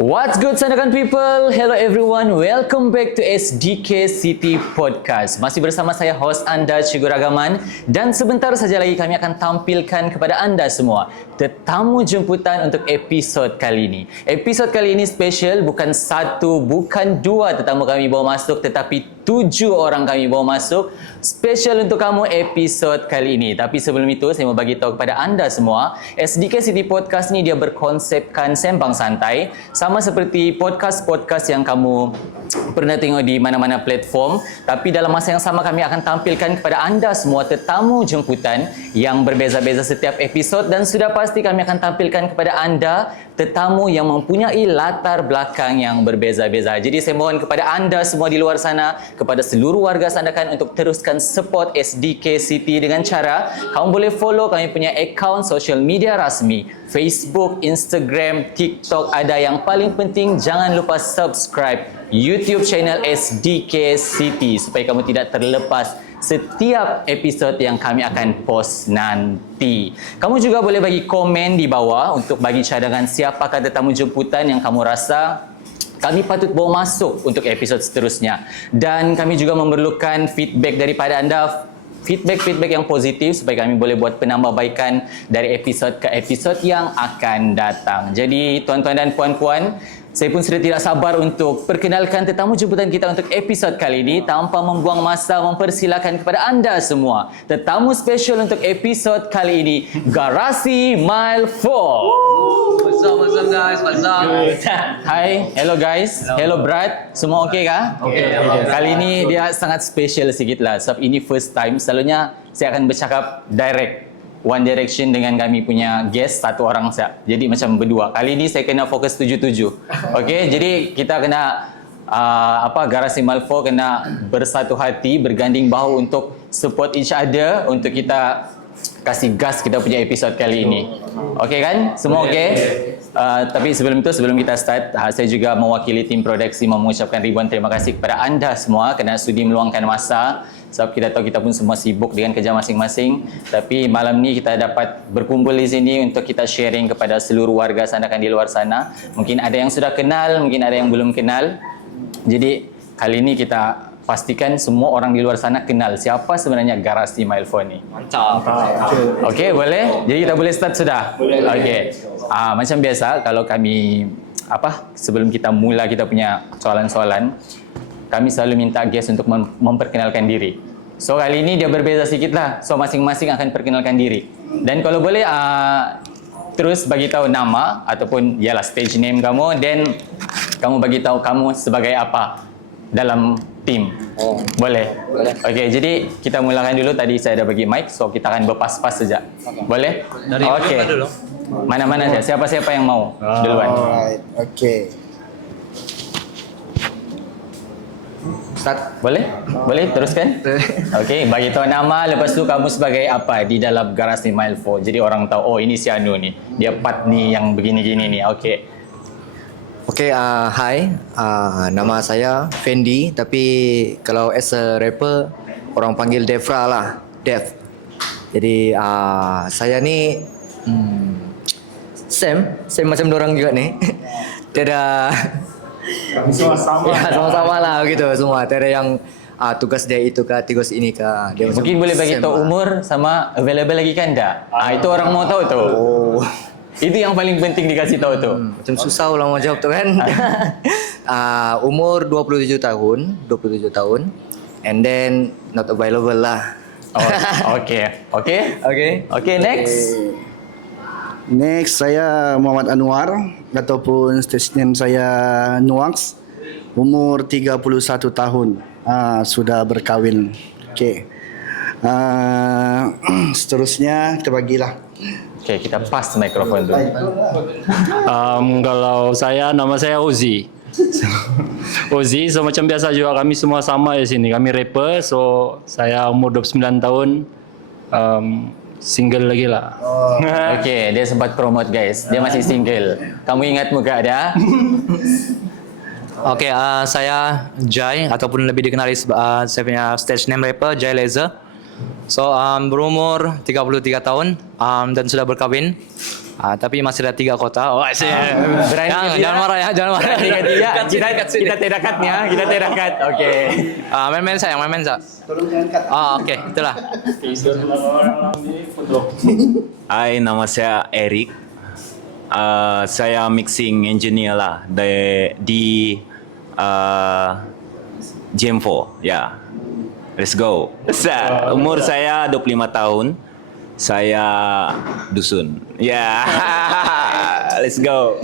What's good Sandakan people? Hello everyone, welcome back to SDK City Podcast. Masih bersama saya host anda Cikgu Ragaman dan sebentar saja lagi kami akan tampilkan kepada anda semua tetamu jemputan untuk episod kali ini. Episod kali ini special, bukan satu, bukan dua tetamu kami bawa masuk tetapi 7 orang kami bawa masuk. Special untuk kamu episod kali ini. Tapi sebelum itu saya mau bagi tahu kepada anda semua, SDK City Podcast ni dia berkonsepkan sembang santai, sama seperti podcast-podcast yang kamu pernah tengok di mana-mana platform. Tapi dalam masa yang sama kami akan tampilkan kepada anda semua tetamu jemputan yang berbeza-beza setiap episod, dan sudah pasti kami akan tampilkan kepada anda tetamu yang mempunyai latar belakang yang berbeza-beza. Jadi saya mohon kepada anda semua di luar sana, kepada seluruh warga Sandakan untuk teruskan support SDK City dengan cara kamu boleh follow kami punya akaun social media rasmi, Facebook, Instagram, TikTok ada. Yang paling penting jangan lupa subscribe YouTube channel SDK City supaya kamu tidak terlepas setiap episod yang kami akan post nanti. Kamu juga boleh bagi komen di bawah untuk bagi cadangan siapakah tetamu jemputan yang kamu rasa kami patut bawa masuk untuk episod seterusnya. Dan kami juga memerlukan feedback daripada anda, feedback yang positif supaya kami boleh buat penambahbaikan dari episod ke episod yang akan datang. Jadi tuan-tuan dan puan-puan, saya pun sudah tidak sabar untuk perkenalkan tetamu jemputan kita untuk episod kali ini. Tanpa membuang masa, mempersilakan kepada anda semua tetamu special untuk episod kali ini, Garasi Mile 4. What's up guys? What's up? Hai, hello guys, hello Brad, semua okey kah? Okay. Kali ini dia sangat special sikit lah sebab ini first time. Selalunya saya akan bercakap direct One Direction dengan kami punya guest satu orang saja. Jadi macam berdua. Kali ini saya kena fokus 7-7. Okey, jadi kita kena Garasi Mile 4 kena bersatu hati, berganding bahu untuk support each other untuk kita kasih gas kita punya episod kali ini. Okey kan? Semua okey? Tapi sebelum kita start, saya juga mewakili tim produksi mengucapkan ribuan terima kasih kepada anda semua kerana sudi meluangkan masa. Sebab kita tahu kita pun semua sibuk dengan kerja masing-masing. Tapi malam ni kita dapat berkumpul di sini untuk kita sharing kepada seluruh warga Sandakan di luar sana. Mungkin ada yang sudah kenal, mungkin ada yang belum kenal. Jadi kali ini kita pastikan semua orang di luar sana kenal siapa sebenarnya Garasi Mile 4 ni. Mantap. Okey, boleh? Jadi kita boleh start sudah? Boleh. Okey. Macam biasa kalau kami sebelum kita mula kita punya soalan-soalan, kami selalu minta guest untuk memperkenalkan diri. So kali ini dia berbeza sikit lah. So masing-masing akan perkenalkan diri. Dan kalau boleh terus bagi tahu nama ataupun ialah stage name kamu, then kamu bagi tahu kamu sebagai apa dalam tim. Boleh? Boleh. Okey, jadi kita mulakan dulu. Tadi saya dah bagi mic, so kita akan berpas-pas saja. Boleh? Dari okey. mana dulu? Mana-mana saja. Siapa-siapa yang mau duluan. Alright, okay. Start. Boleh? Boleh teruskan? Okey, bagi tahu nama, lepas tu kamu sebagai apa di dalam Garasi Mile 4. Jadi orang tahu, oh ini si Anu ni. Dia part ni yang begini-gini ni. Okey. Okay, hi. Nama saya Fendi, tapi kalau as a rapper orang panggil Devra lah, Dev. Jadi saya ni Sam macam dorang juga ni. Tiada Sama-sama. ya, sama-sama lah gitu semua. Tiada yang tugas dia itu ke, tugas ini ke. Dia Mungkin boleh bagi Sam tahu lah. umur sama available lagi kan tak? Itu orang mau tahu tu. Oh. Itu yang paling penting dikasih tahu tu. Macam susah orang mau jawab tu kan. Umur 27 tahun. And then not available lah. Oh, okey. Okey. Okay. Okey, next. Next, saya Muhammad Anwar ataupun stage name saya Nuax. Umur 31 tahun. Sudah berkahwin. Okey. Seterusnya kita bagilah. Okey, kita pass mikrofon tu. Kalau saya, nama saya Ozi. Ozi, so macam biasa juga kami semua sama di sini. Kami rapper, so saya umur 29 tahun, single lagi lah. Okey, dia sempat promote guys. Dia masih single. Kamu ingat muka dia? Okay, saya Jai ataupun lebih dikenali saya punya stage name rapper Jai Laser. So berumur 33 tahun dan sudah berkahwin. Tapi masih ada 3 kota. Oh, Berani jangan marah ya, jangan marah. Kita tidak cutnya, kita tidak cut. Oke. Main-main sayang, main-main sa. Tolong jangan cut. Oke, itulah. Hai, nama saya Eric. Saya mixing engineer lah di Jam4. Ya, let's go. Umur saya 25 tahun. Saya dusun. Ya, let's go.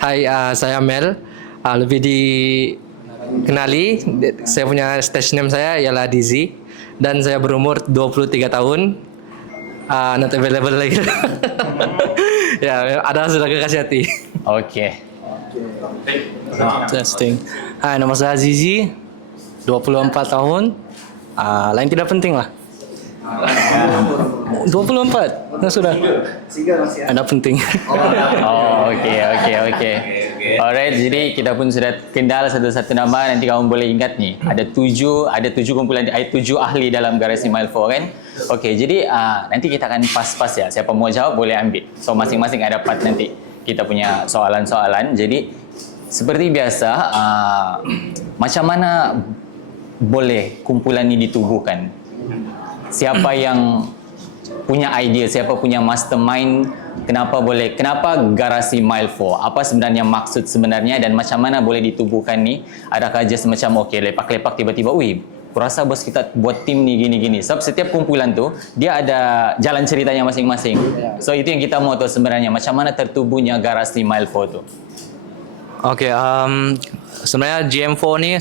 Hai, saya Mel. Lebih dikenali, saya punya stage name saya ialah Dizzy dan saya berumur 23 tahun. Not available lagi. Ya, ada sudah kekasih hati. Oke. Testing. Hai, nama saya Zizi, 24 tahun. Lain tidak penting lah. 24, nah sudah. Ada penting. Oh, oke. Alright, jadi kita pun sudah kenal satu-satu nama. Nanti kamu boleh ingat nih. Ada tujuh kumpulan, 7 ahli dalam garasi Mile 4 kan? Oke, jadi nanti kita akan pas-pas ya. Siapa mau jawab boleh ambil. So masing-masing ada part nanti. Kita punya soalan-soalan. Jadi seperti biasa, macam mana boleh kumpulan ini ditubuhkan? Siapa yang punya idea, siapa punya mastermind, kenapa garasi Mile 4? Apa sebenarnya maksud sebenarnya dan macam mana boleh ditubuhkan ni? Adakah just macam lepak-lepak tiba-tiba, kurasa bos kita buat tim ni gini-gini. Sebab setiap kumpulan tu dia ada jalan ceritanya masing-masing. So itu yang kita mau tahu sebenarnya, macam mana tertubuhnya garasi Mile 4 tu. Oke, sebenarnya GM4 ni,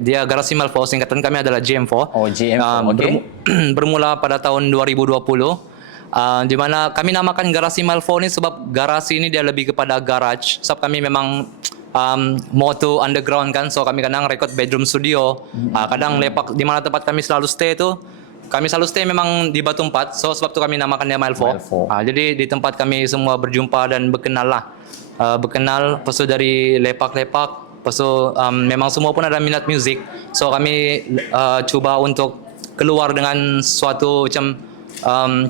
dia garasi Mile 4, singkatan kami adalah GM4. Oh, GM4, oke. Bermula pada tahun 2020, di mana kami namakan garasi Mile 4 ni sebab garasi ini dia lebih kepada garage. Sebab kami memang moto underground kan, so kami kadang record bedroom studio, kadang lepak di mana tempat kami selalu stay tu. Kami selalu stay memang di Batu 4, so sebab tu kami namakan dia Mile 4. Jadi di tempat kami semua berjumpa dan berkenal lah. Lepas tu dari lepak-lepak, lepas tu memang semua pun ada minat muzik, so kami cuba untuk keluar dengan suatu macam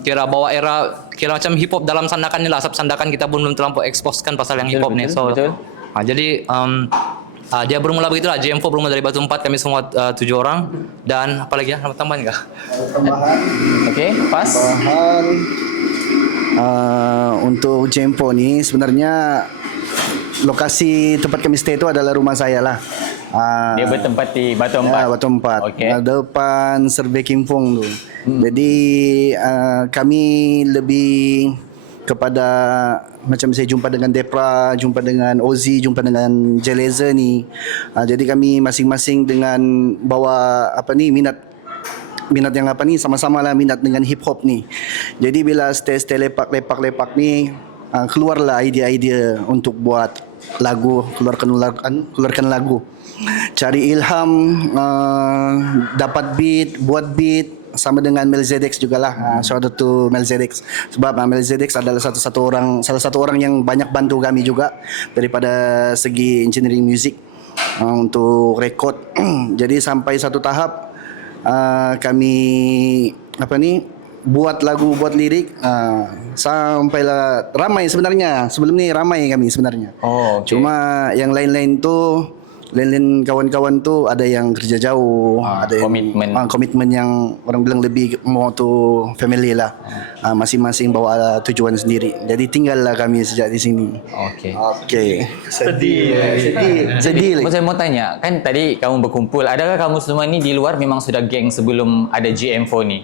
kira macam hip hop dalam sandakan ni lah. Sebab sandakan kita pun belum terlampau exposekan pasal yang hip hop ni. So jadi dia bermula begitulah. GM4 bermula dari Batu 4, kami semua 7 orang. Dan apa lagi ya, nama tambahan kah? Okey, pas. Untuk Jempo ni sebenarnya lokasi tempat kami stay itu adalah rumah saya lah. Dia bertempat di Batu 4. Batu 4. Okey. Depan Serve Kimpung tu. Jadi kami lebih kepada macam saya jumpa dengan Depra, jumpa dengan Ozzy, jumpa dengan Jeleza ni. Jadi kami masing-masing dengan bawa minat yang sama-sama lah minat dengan hip hop ni. Jadi bila stay lepak ni keluarlah idea-idea untuk buat lagu, keluarkan lagu. Cari ilham, dapat beat, buat beat sama dengan Melzedex jugalah. Shout out to Melzedex. Sebab Melzedex adalah salah satu orang yang banyak bantu kami juga daripada segi engineering music untuk rekod. Jadi sampai satu tahap kami buat lagu, buat lirik, sampailah ramai sebenarnya. Sebelum ni ramai kami sebenarnya. Oh, okay. Cuma yang lain-lain kawan-kawan tu ada yang kerja jauh, ada komitmen. Komitmen yang orang bilang lebih mau tu family lah. Masing-masing bawa tujuan sendiri. Jadi tinggallah kami sejak di sini. Okey. Sedih. Saya mau tanya, kan tadi kamu berkumpul, adakah kamu semua ni di luar memang sudah geng sebelum ada GM4 ni?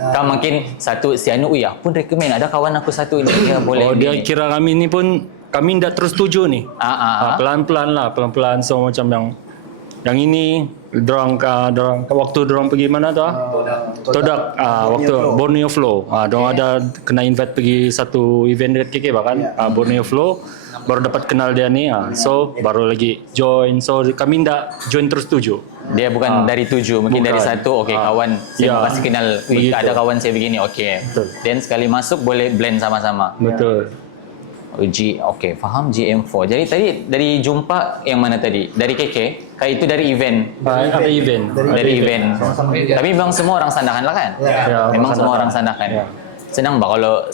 Kan mungkin satu si Anu pun recommend, ada kawan aku satu ni dia boleh. Oh, dia kira kami ni pun kami tidak terus setuju ni. Pelan-pelan so macam yang ini dorang waktu dorang pergi mana tu? Todak. Waktu Borneo Flow. Dorang ada kena invite pergi satu event dekat KK bahkan Borneo Flow, baru dapat kenal dia ni. So baru lagi join. So kami tidak join terus setuju. Dia bukan dari 7, mungkin dari 1. Okey, kawan saya pasti kenal. Ada kawan saya begini. Okey. Dan sekali masuk boleh blend sama-sama. Betul. Okey, faham GM4. Jadi tadi dari jumpa yang mana tadi? Dari KK? Kayak itu dari event? Ada event. Dari event. Tapi memang semua orang Sandakan lah kan? Ya, memang semua orang Sandakan. senang bah kalau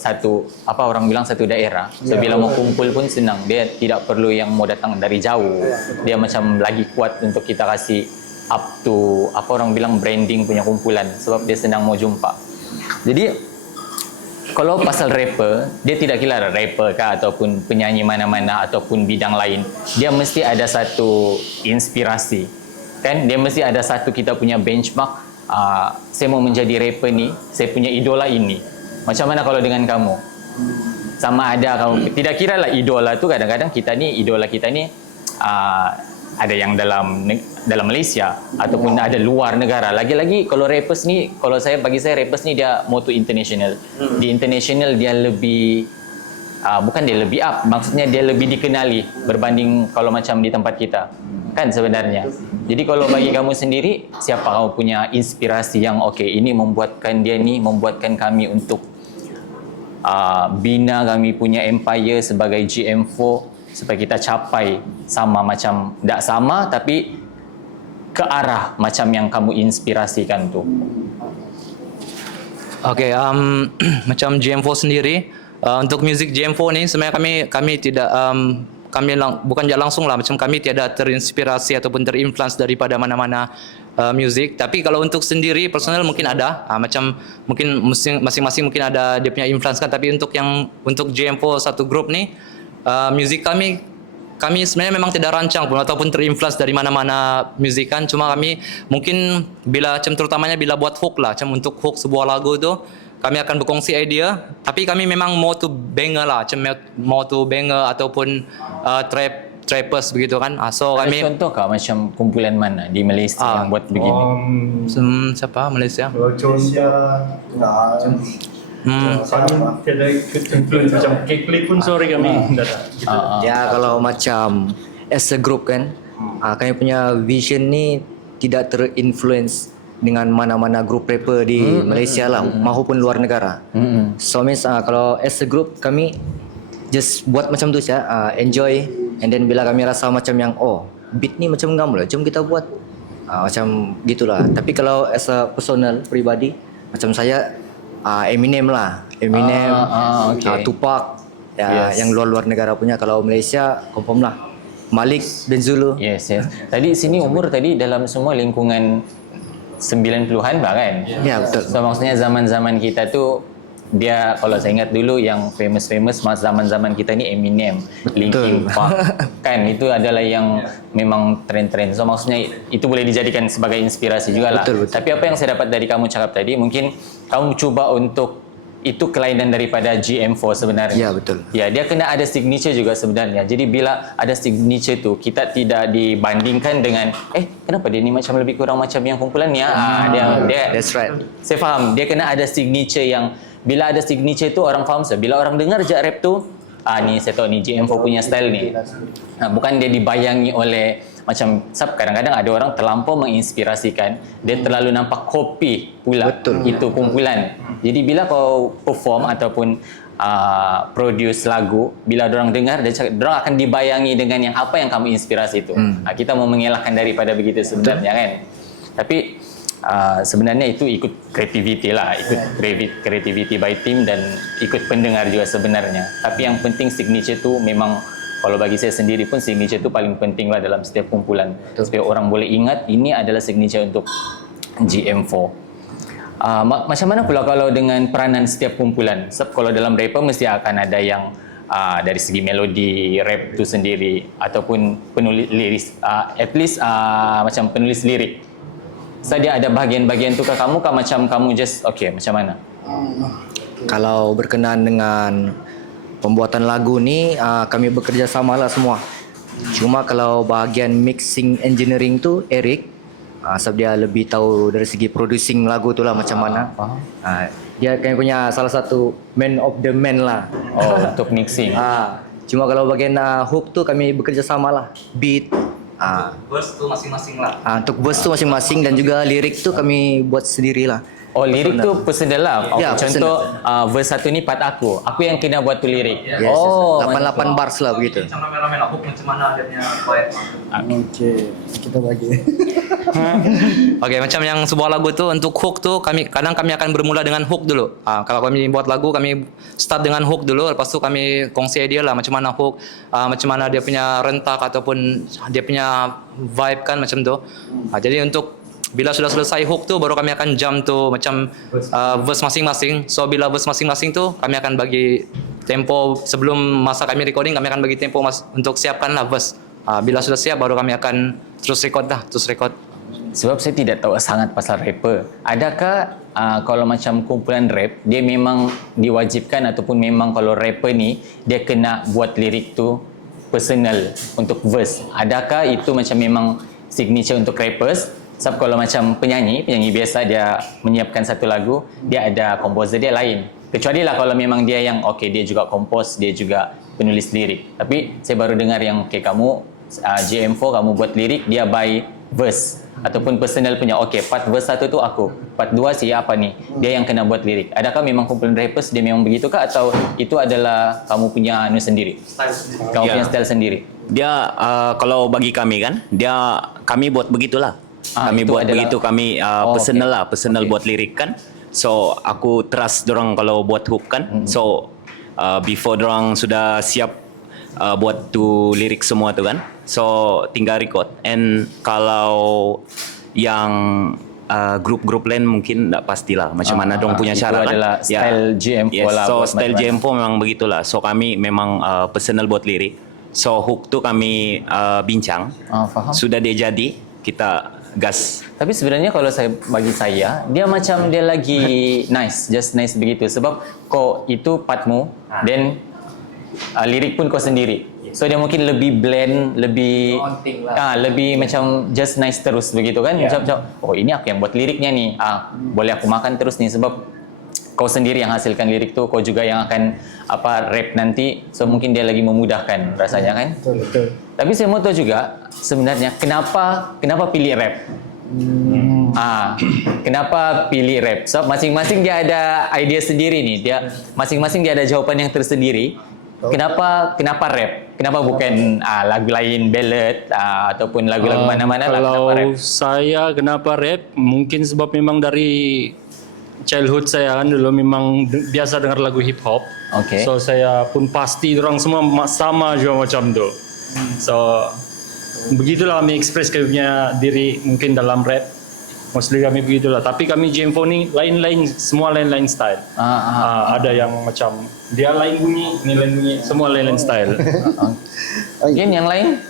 orang bilang satu daerah. So bila mau kumpul pun senang. Dia tidak perlu yang mau datang dari jauh. Dia macam lagi kuat untuk kita kasih up to orang bilang branding punya kumpulan sebab dia senang mau jumpa. Jadi kalau pasal rapper, dia tidak kira rapper kah ataupun penyanyi mana-mana ataupun bidang lain. Dia mesti ada satu inspirasi. Kan? Dia mesti ada satu kita punya benchmark. Saya mau menjadi rapper ni, saya punya idola ini. Macam mana kalau dengan kamu? Sama ada kamu, tidak kira lah idola tu kadang-kadang idola kita ni ada yang dalam Malaysia ataupun ada luar negara. Lagi-lagi kalau rappers ni, bagi saya rappers ni dia moto international. Di international dia lebih bukan dia lebih up, maksudnya dia lebih dikenali berbanding kalau macam di tempat kita. Kan sebenarnya. Jadi kalau bagi kamu sendiri, siapa kamu punya inspirasi yang ini membuatkan kami untuk bina kami punya empire sebagai GM4 supaya kita capai sama macam, tak sama tapi ke arah macam yang kamu inspirasikan tu. Okay, macam GM4 sendiri, untuk music GM4 ni sebenarnya kami tidak bukan langsung lah, macam kami tiada terinspirasi ataupun terinfluence daripada mana-mana music. Tapi kalau untuk sendiri personal mungkin ada, macam mungkin masing-masing mungkin ada dia punya influence kan. Tapi untuk GM4 satu grup ni, music kami sebenarnya memang tidak rancang pun ataupun terinfluence dari mana-mana music kan. Cuma kami mungkin terutamanya bila buat hook lah, macam untuk hook sebuah lagu tu kami akan berkongsi idea, tapi kami memang mau tu banger lah, macam mau tu banger ataupun trappers begitu kan. So kami contoh kah macam kumpulan mana di Malaysia yang buat begini? Siapa Malaysia? Kami tiada ikut influence macam K-Click pun sorry kami tak ada. Ya kalau macam as a group kan, kami punya vision ni tidak terinfluence dengan mana-mana grup rapper di Malaysia lah maupun luar negara. So means kalau as a group kami just buat macam tu saja, enjoy, and then bila kami rasa macam yang beat ni macam ngam lah, jom kita buat macam gitulah. Tapi kalau as a personal pribadi macam saya Eminem, Tupac yang luar negara punya. Kalau Malaysia confirm lah Malik Benzulu. Yes. Tadi sini umur tadi dalam semua lingkungan 90-an bah kan? Ya betul. So maksudnya zaman-zaman kita tu dia, kalau saya ingat dulu yang famous zaman-zaman kita ni Eminem, Linkin Park kan, itu adalah yang memang trend-trend. So maksudnya itu boleh dijadikan sebagai inspirasi jugalah. Betul. Tapi apa yang saya dapat dari kamu cakap tadi, mungkin kamu cuba untuk itu kelainan daripada GM4 sebenarnya. Ya betul. Ya, dia kena ada signature juga sebenarnya. Jadi bila ada signature tu, kita tidak dibandingkan dengan kenapa dia ni macam lebih kurang macam yang kumpulan ni dia That's right. saya faham. Dia kena ada signature yang bila ada signature tu orang faham. Bila orang dengar je rap tu, ni saya tahu ni GM4 punya style ni. Bukan dia dibayangi oleh macam kadang-kadang ada orang terlampau menginspirasikan, dia terlalu nampak kopi pula. Betul. Itu kumpulan. Jadi bila kau perform ataupun produce lagu, bila orang dengar, orang akan dibayangi dengan yang apa yang kamu inspirasi itu. Kita mau mengelakkan daripada begitu sebenarnya kan. Tapi sebenarnya itu ikut creativity lah, ikut creativity by team dan ikut pendengar juga sebenarnya. Tapi yang penting signature tu memang, kalau bagi saya sendiri pun signature tu paling penting lah dalam setiap kumpulan. Supaya orang boleh ingat ini adalah signature untuk GM4. Macam mana pula kalau dengan peranan setiap kumpulan? Sebab kalau dalam rapper mesti akan ada yang dari segi melodi rap tu sendiri ataupun penulis lirik, at least macam penulis lirik. So dia ada bahagian-bahagian tu ke kamu kah macam kamu just macam mana? Kalau berkenaan dengan pembuatan lagu ni, kami bekerja sama lah semua. Cuma kalau bahagian mixing engineering tu Eric, sebab dia lebih tahu dari segi producing lagu tu lah macam mana. Dia kami punya salah satu man of the man lah. Untuk mixing. Cuma kalau bahagian hook tu kami bekerja sama lah. Beat, verse tu masing-masing lah. untuk verse tu masing-masing dan juga lirik tu kami buat sendiri lah. Lirik tu personal lah. Ya, contoh verse satu ni part aku yang kena buat tu lirik. Yes, 88 bars lah begitu. Macam rame-rame lah hook macam mana dia punya vibe. Okey, kita bagi. Oke, macam yang sebuah lagu tuh untuk hook tuh kami akan bermula dengan hook dulu. Kalau kami buat lagu kami start dengan hook dulu, lepas tu kami kongsi idea lah macam mana hook, macam mana dia punya rentak ataupun dia punya vibe kan macam tu. Jadi untuk bila sudah selesai hook tu baru kami akan jump tu macam verse masing-masing. So bila verse masing-masing tu kami akan bagi tempo sebelum masa kami recording, kami akan bagi tempo untuk siapkan lah verse. Bila sudah siap baru kami akan terus record. Sebab saya tidak tahu sangat pasal rapper. Adakah kalau macam kumpulan rap, dia memang diwajibkan ataupun memang kalau rapper ni, dia kena buat lirik tu personal untuk verse? Adakah itu macam memang signature untuk rappers? Sebab kalau macam penyanyi biasa dia menyiapkan satu lagu, dia ada komposer dia lain. Kecuali lah kalau memang dia yang dia juga kompos, dia juga penulis lirik. Tapi saya baru dengar yang kamu JM4 kamu buat lirik, dia by verse ataupun personal punya. Part verse 1 tu aku, part 2 siapa ni, dia yang kena buat lirik. Adakah memang kumpulan rappers dia memang begitu kah atau itu adalah kamu punya sendiri? Kamu punya style sendiri? Dia kalau bagi kami kan, kami buat begitulah. Kami buat begitu, kami personal lah, personal buat lirik kan. So aku trust dorang kalau buat hook kan. So before dorang sudah siap buat tu lirik semua tu kan, so tinggal record. And kalau yang grup-grup lain mungkin tak pastilah macam mana dong punya cara kan. Itu adalah style JM4 yes, lah. so style JM4 memang begitulah. So kami memang personal buat lirik. So hook tu kami bincang. Faham. Sudah dia jadi, kita gas. Tapi sebenarnya kalau bagi saya, dia macam dia lagi nice, just nice begitu. Sebab kau itu partmu, then lirik pun kau sendiri. So dia mungkin lebih blend, lebih lebih macam just nice terus begitu kan. Macam ini aku yang buat liriknya nih. Boleh aku makan terus nih sebab kau sendiri yang hasilkan lirik tu, kau juga yang akan rap nanti. So mungkin dia lagi memudahkan rasanya kan. Betul. Tapi saya mau tahu juga sebenarnya kenapa pilih rap? Kenapa pilih rap? So masing-masing dia ada idea sendiri nih. Dia masing-masing dia ada jawaban yang tersendiri. Kenapa rap? Kenapa bukan lagu lain, ballad ataupun lagu-lagu mana-mana lah? Kenapa rap? Kalau saya kenapa rap? Mungkin sebab memang dari childhood saya kan dulu memang biasa dengar lagu hip hop. Okay. So saya pun pasti orang semua sama juga macam tu. So begitulah kami express kami punya diri mungkin dalam rap. Mostly kami begitulah. Tapi kami JM4 ni lain-lain, semua lain-lain style. Ada yang macam dia lain bunyi, ni lain bunyi, semua lain-lain style. Mungkin yang lain?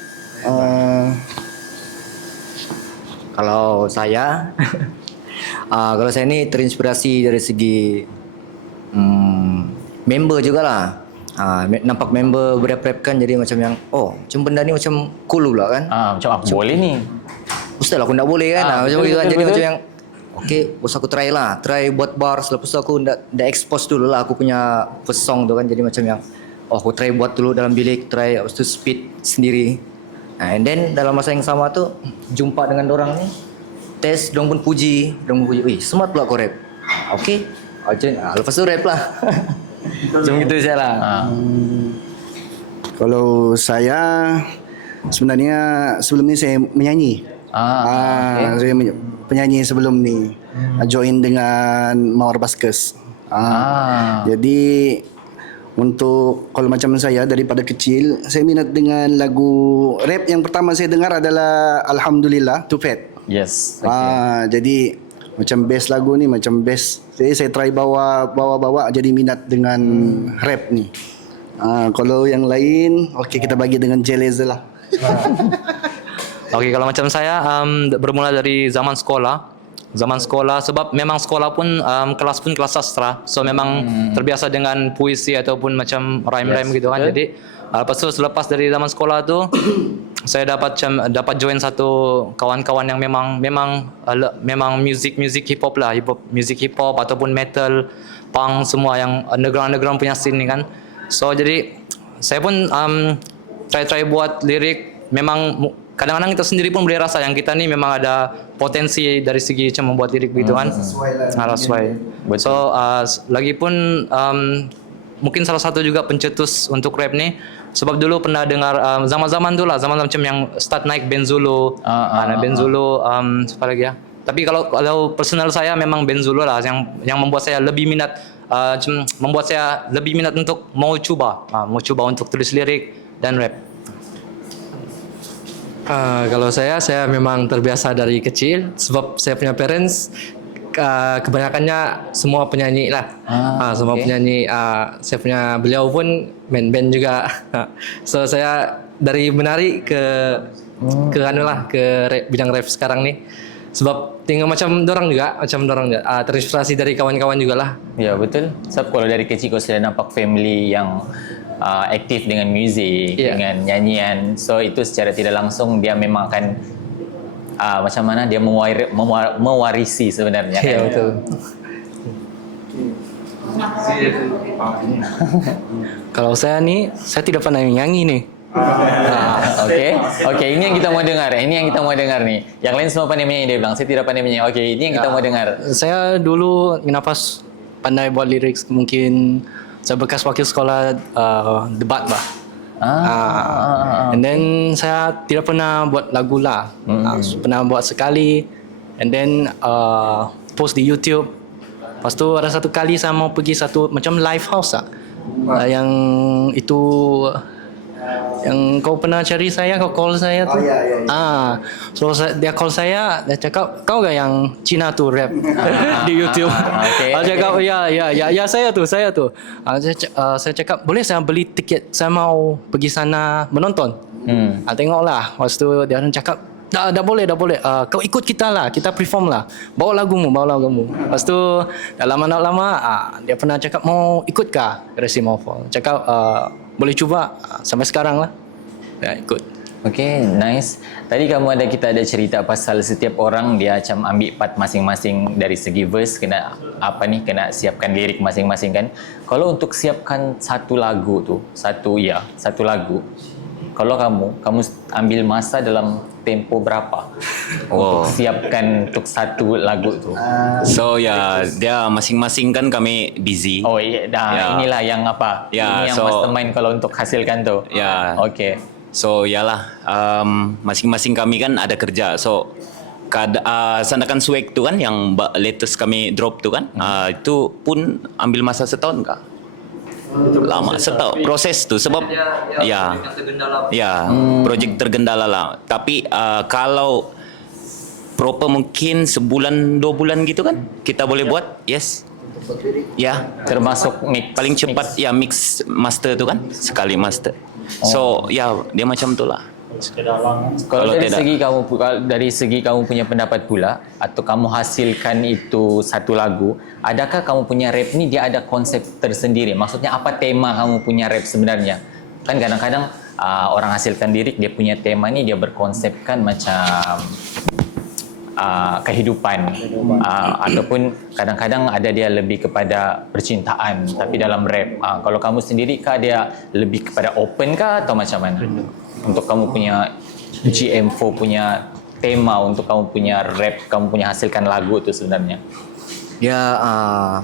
Kalau saya kalau saya ni terinspirasi dari segi member jugalah. Nampak member berap-rap kan, jadi macam yang macam benda ni macam cool pula kan. Macam aku boleh ni. Ustaz lah aku tak boleh kan. Macam begitu kan. Jadi betul. macam yang bos aku try buat bar. Selepas tu aku dah expose dulu lah aku punya first song tu kan. Jadi macam yang aku try buat dulu dalam bilik, try lepas tu speed sendiri. And then dalam masa yang sama tu jumpa dengan dorang ni, test, dorang pun puji, weh smart pula kau rap. Lepas tu rap lah. Macam gitu saya lah. Kalau saya sebenarnya sebelum ni saya menyanyi. Saya penyanyi sebelum ni. Join dengan Mawar Baskes. Jadi untuk kalau macam saya daripada kecil saya minat dengan lagu rap. Yang pertama saya dengar adalah Alhamdulillah Tufet. Yes. Jadi macam best lagu ni, macam best. Jadi saya try bawa jadi minat dengan rap ni. Kalau yang lain, kita bagi dengan Jeleza lah. Okey, kalau macam saya bermula dari zaman sekolah sebab memang sekolah pun kelas sastra. So memang terbiasa dengan puisi ataupun macam rhyme gitu kan. Jadi lepas tu selepas dari zaman sekolah tu saya dapat join satu kawan-kawan yang memang music hip hop lah, music hip hop ataupun metal, punk, semua yang underground punya scene ni kan. So jadi saya pun try buat lirik. Memang kadang-kadang kita sendiri pun boleh rasa yang kita ni memang ada potensi dari segi macam membuat lirik begitu kan. Sesuai. So lagi pun mungkin salah satu juga pencetus untuk rap nih. Sebab dulu pernah dengar zaman-zaman dulu lah, zaman macam yang start naik Benzulo, Benzulo, apa lagi ya. Tapi kalau personal saya memang Benzulo lah yang membuat saya lebih minat, membuat saya lebih minat untuk mau coba untuk tulis lirik dan rap. Kalau saya memang terbiasa dari kecil sebab saya punya parents kebanyakannya semua penyanyi lah. Semua penyanyi. Saya punya beliau pun main band juga. So saya dari menari ke bidang rap sekarang nih. Sebab tinggal macam dorang juga, terinspirasi dari kawan-kawan juga lah. Ya betul. Sebab kalau dari kecil kau sudah nampak family yang aktif dengan muzik, dengan nyanyian, so itu secara tidak langsung dia memang akan macam mana dia mewarisi sebenarnya. Ya betul. Kalau saya nih, saya tidak pernah nyanyi nih. Okey, ini yang kita mau dengar. Ini yang kita mau dengar nih. Yang lain semua pandai menyanyi, dia bilang. Saya tidak pandai menyanyi. Okey, ini yang kita mau dengar. Saya dulu kenapa pandai buat lirik, mungkin saya bekas wakil sekolah debat lah. And then saya tidak pernah buat lagu lah. Pernah buat sekali. And then post di YouTube. Lepas tu ada satu kali saya mau pergi satu macam live house lah. Yang itu yang kau pernah cari saya, kau call saya tu. So dia call saya, dia cakap kau gak yang Cina tu rap di YouTube. Saya cakap ya saya tu. Saya cakap boleh saya beli tiket, saya mau pergi sana menonton. Tengoklah. Lepas tu dia orang cakap dah boleh. Kau ikut kita lah, kita perform lah. Bawa lagumu. Lepas tu dah lama dia pernah cakap mau ikut kah Garasi Malphone. Cakap boleh cuba, sampai sekarang lah. Ya, ikut. Okay, nice. Tadi kita ada cerita pasal setiap orang dia macam ambil part masing-masing dari segi verse, kena siapkan lirik masing-masing kan. Kalau untuk siapkan satu lagu, kalau kamu ambil masa dalam tempo berapa untuk siapkan untuk satu lagu tu? So dia masing-masing kan kami busy. Oh iya, inilah yang apa? Ini yang mastermind kalau untuk hasilkan tu. Okay. So masing-masing kami kan ada kerja. So Sandakan Swag tu kan yang latest kami drop tu kan, itu pun ambil masa setahun kah? Lama setahun proses tu sebab projek tergendala lah. Tapi kalau proper mungkin sebulan 2 bulan gitu kan kita boleh buat. Yes. Ya, termasuk mix. Paling cepat mix master tu kan, sekali master. So dia macam tu lah. Kalau dari segi kamu punya pendapat pula, atau kamu hasilkan itu satu lagu, adakah kamu punya rap ni dia ada konsep tersendiri? Maksudnya apa tema kamu punya rap sebenarnya? Kan kadang-kadang orang hasilkan lirik dia punya tema ni dia berkonsepkan macam kehidupan, ataupun kadang-kadang ada dia lebih kepada percintaan tapi dalam rap. Kalau kamu sendiri kah dia lebih kepada open kah atau macam mana? Untuk kamu punya GM4 punya tema untuk kamu punya rap, kamu punya hasilkan lagu tu sebenarnya? Dia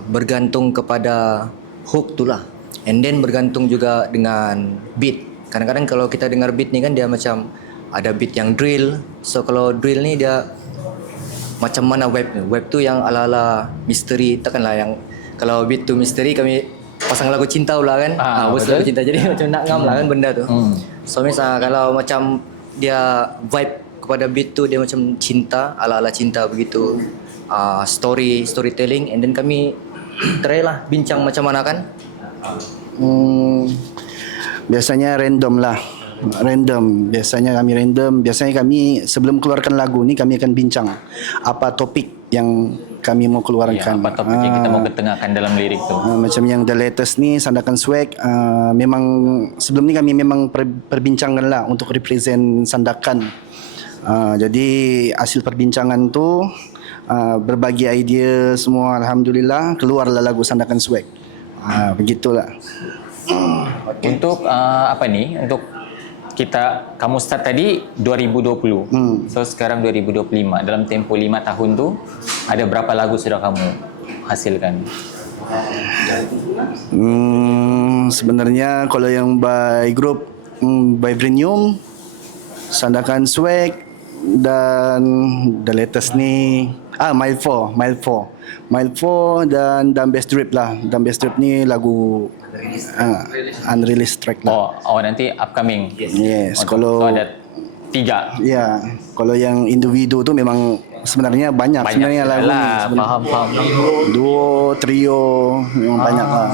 bergantung kepada hook tu lah. And then bergantung juga dengan beat. Kadang-kadang kalau kita dengar beat ni kan dia macam ada beat yang drill. So kalau drill ni dia macam mana web ni? Web tu yang ala-ala misteri. Takkanlah yang kalau beat tu misteri kami pasang lagu cinta pula kan. Lagu cinta. Jadi macam nak ngam lah kan benda tu. So misalnya kalau macam dia vibe kepada beat tu dia macam cinta, ala-ala cinta begitu. Storytelling, and then kami try lah bincang macam mana kan. Biasanya random lah. Biasanya kami sebelum keluarkan lagu ni kami akan bincang apa topik yang kami mau keluarkan. Apa topik yang kita mau ketengahkan dalam lirik tu. Macam yang the latest ni Sandakan Swag, memang sebelum ni kami memang perbincangkan lah untuk represent Sandakan. Jadi hasil perbincangan tu berbagi idea semua, alhamdulillah keluarlah lagu Sandakan Swag. Begitulah. Untuk untuk kamu start tadi 2020. So sekarang 2025. Dalam tempoh 5 tahun tu ada berapa lagu sudah kamu hasilkan? Sebenarnya kalau yang by group, by Vrenium, Sandakan Swag, dan the latest ni Mile 4 dan Dumbbell Drip lah. Dumbbell Drip ni lagu unreleased track lah. Nanti upcoming. Yes, So kalau ada 3. ya, kalau yang individu tu memang sebenarnya banyak sebenarnya lagu ni. lah. Faham. Duo, trio, memang banyak lah.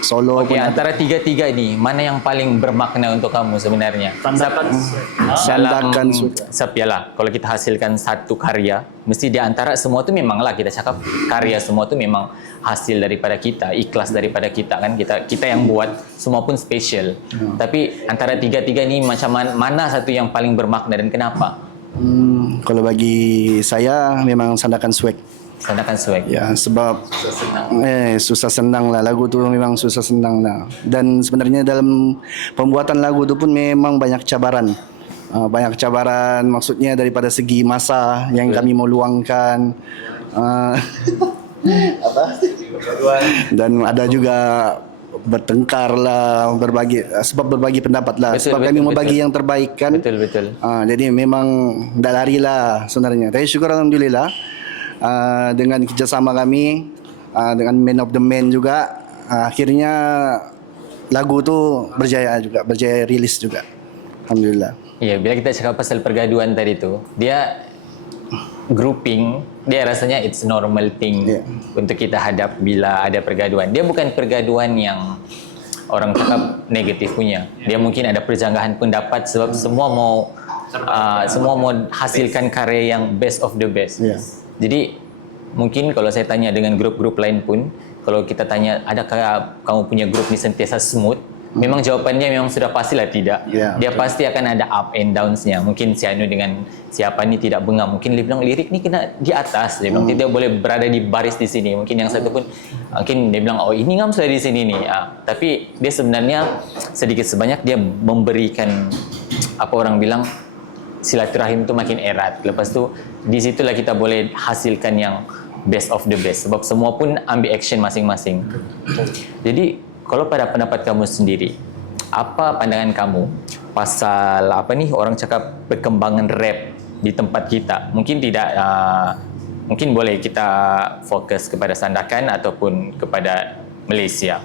Solo Okey, pun ada. antara 3 ni mana yang paling bermakna untuk kamu sebenarnya? Sandakan Swag. Yalah, kalau kita hasilkan satu karya, mesti di antara semua tu memanglah kita cakap karya semua tu memang hasil daripada kita, ikhlas daripada kita kan, kita yang buat, semua pun special. Tapi antara 3 ni macam mana satu yang paling bermakna dan kenapa? Kalau bagi saya memang Sandakan Swag. Sandakan Swag. Ya, sebab susah senang lah, lagu tu memang susah senang lah. Dan sebenarnya dalam pembuatan lagu tu pun memang banyak cabaran. Banyak cabaran maksudnya daripada segi masa yang kami mau luangkan. Dan ada juga bertengkar lah, berbagi pendapat lah. Sebab kami mau bagi yang terbaik kan. Betul. Jadi memang dah lari lah sebenarnya. Tapi syukur Alhamdulillah, dengan kerjasama kami, dengan Man of the Man juga, akhirnya lagu tu berjaya rilis juga. Alhamdulillah. Ya, bila kita cakap pasal pergaduan tadi tu, dia grouping, dia rasanya it's normal thing untuk kita hadap bila ada pergaduan. Dia bukan pergaduan yang orang cakap negatif punya. Dia mungkin ada perjanggahan pendapat sebab semua mau hasilkan karya yang best of the best. Jadi mungkin kalau saya tanya dengan grup-grup lain pun, kalau kita tanya adakah kamu punya grup ni sentiasa smooth, memang jawapannya memang sudah pastilah tidak. Dia pasti akan ada up and downs-nya. Mungkin si Anu dengan siapa ni tidak bengam. Mungkin dia bilang lirik ni kena di atas. Dia bilang tidak boleh berada di baris di sini. Mungkin yang satu pun mungkin dia bilang ini ngam sudah di sini ni. Tapi dia sebenarnya sedikit sebanyak dia memberikan apa orang bilang silaturahim tu makin erat. Lepas tu di situlah kita boleh hasilkan yang best of the best. Sebab semua pun ambil action masing-masing. Jadi kalau pada pendapat kamu sendiri, apa pandangan kamu pasal orang cakap perkembangan rap di tempat kita? Mungkin tidak, mungkin boleh kita fokus kepada Sandakan ataupun kepada Malaysia.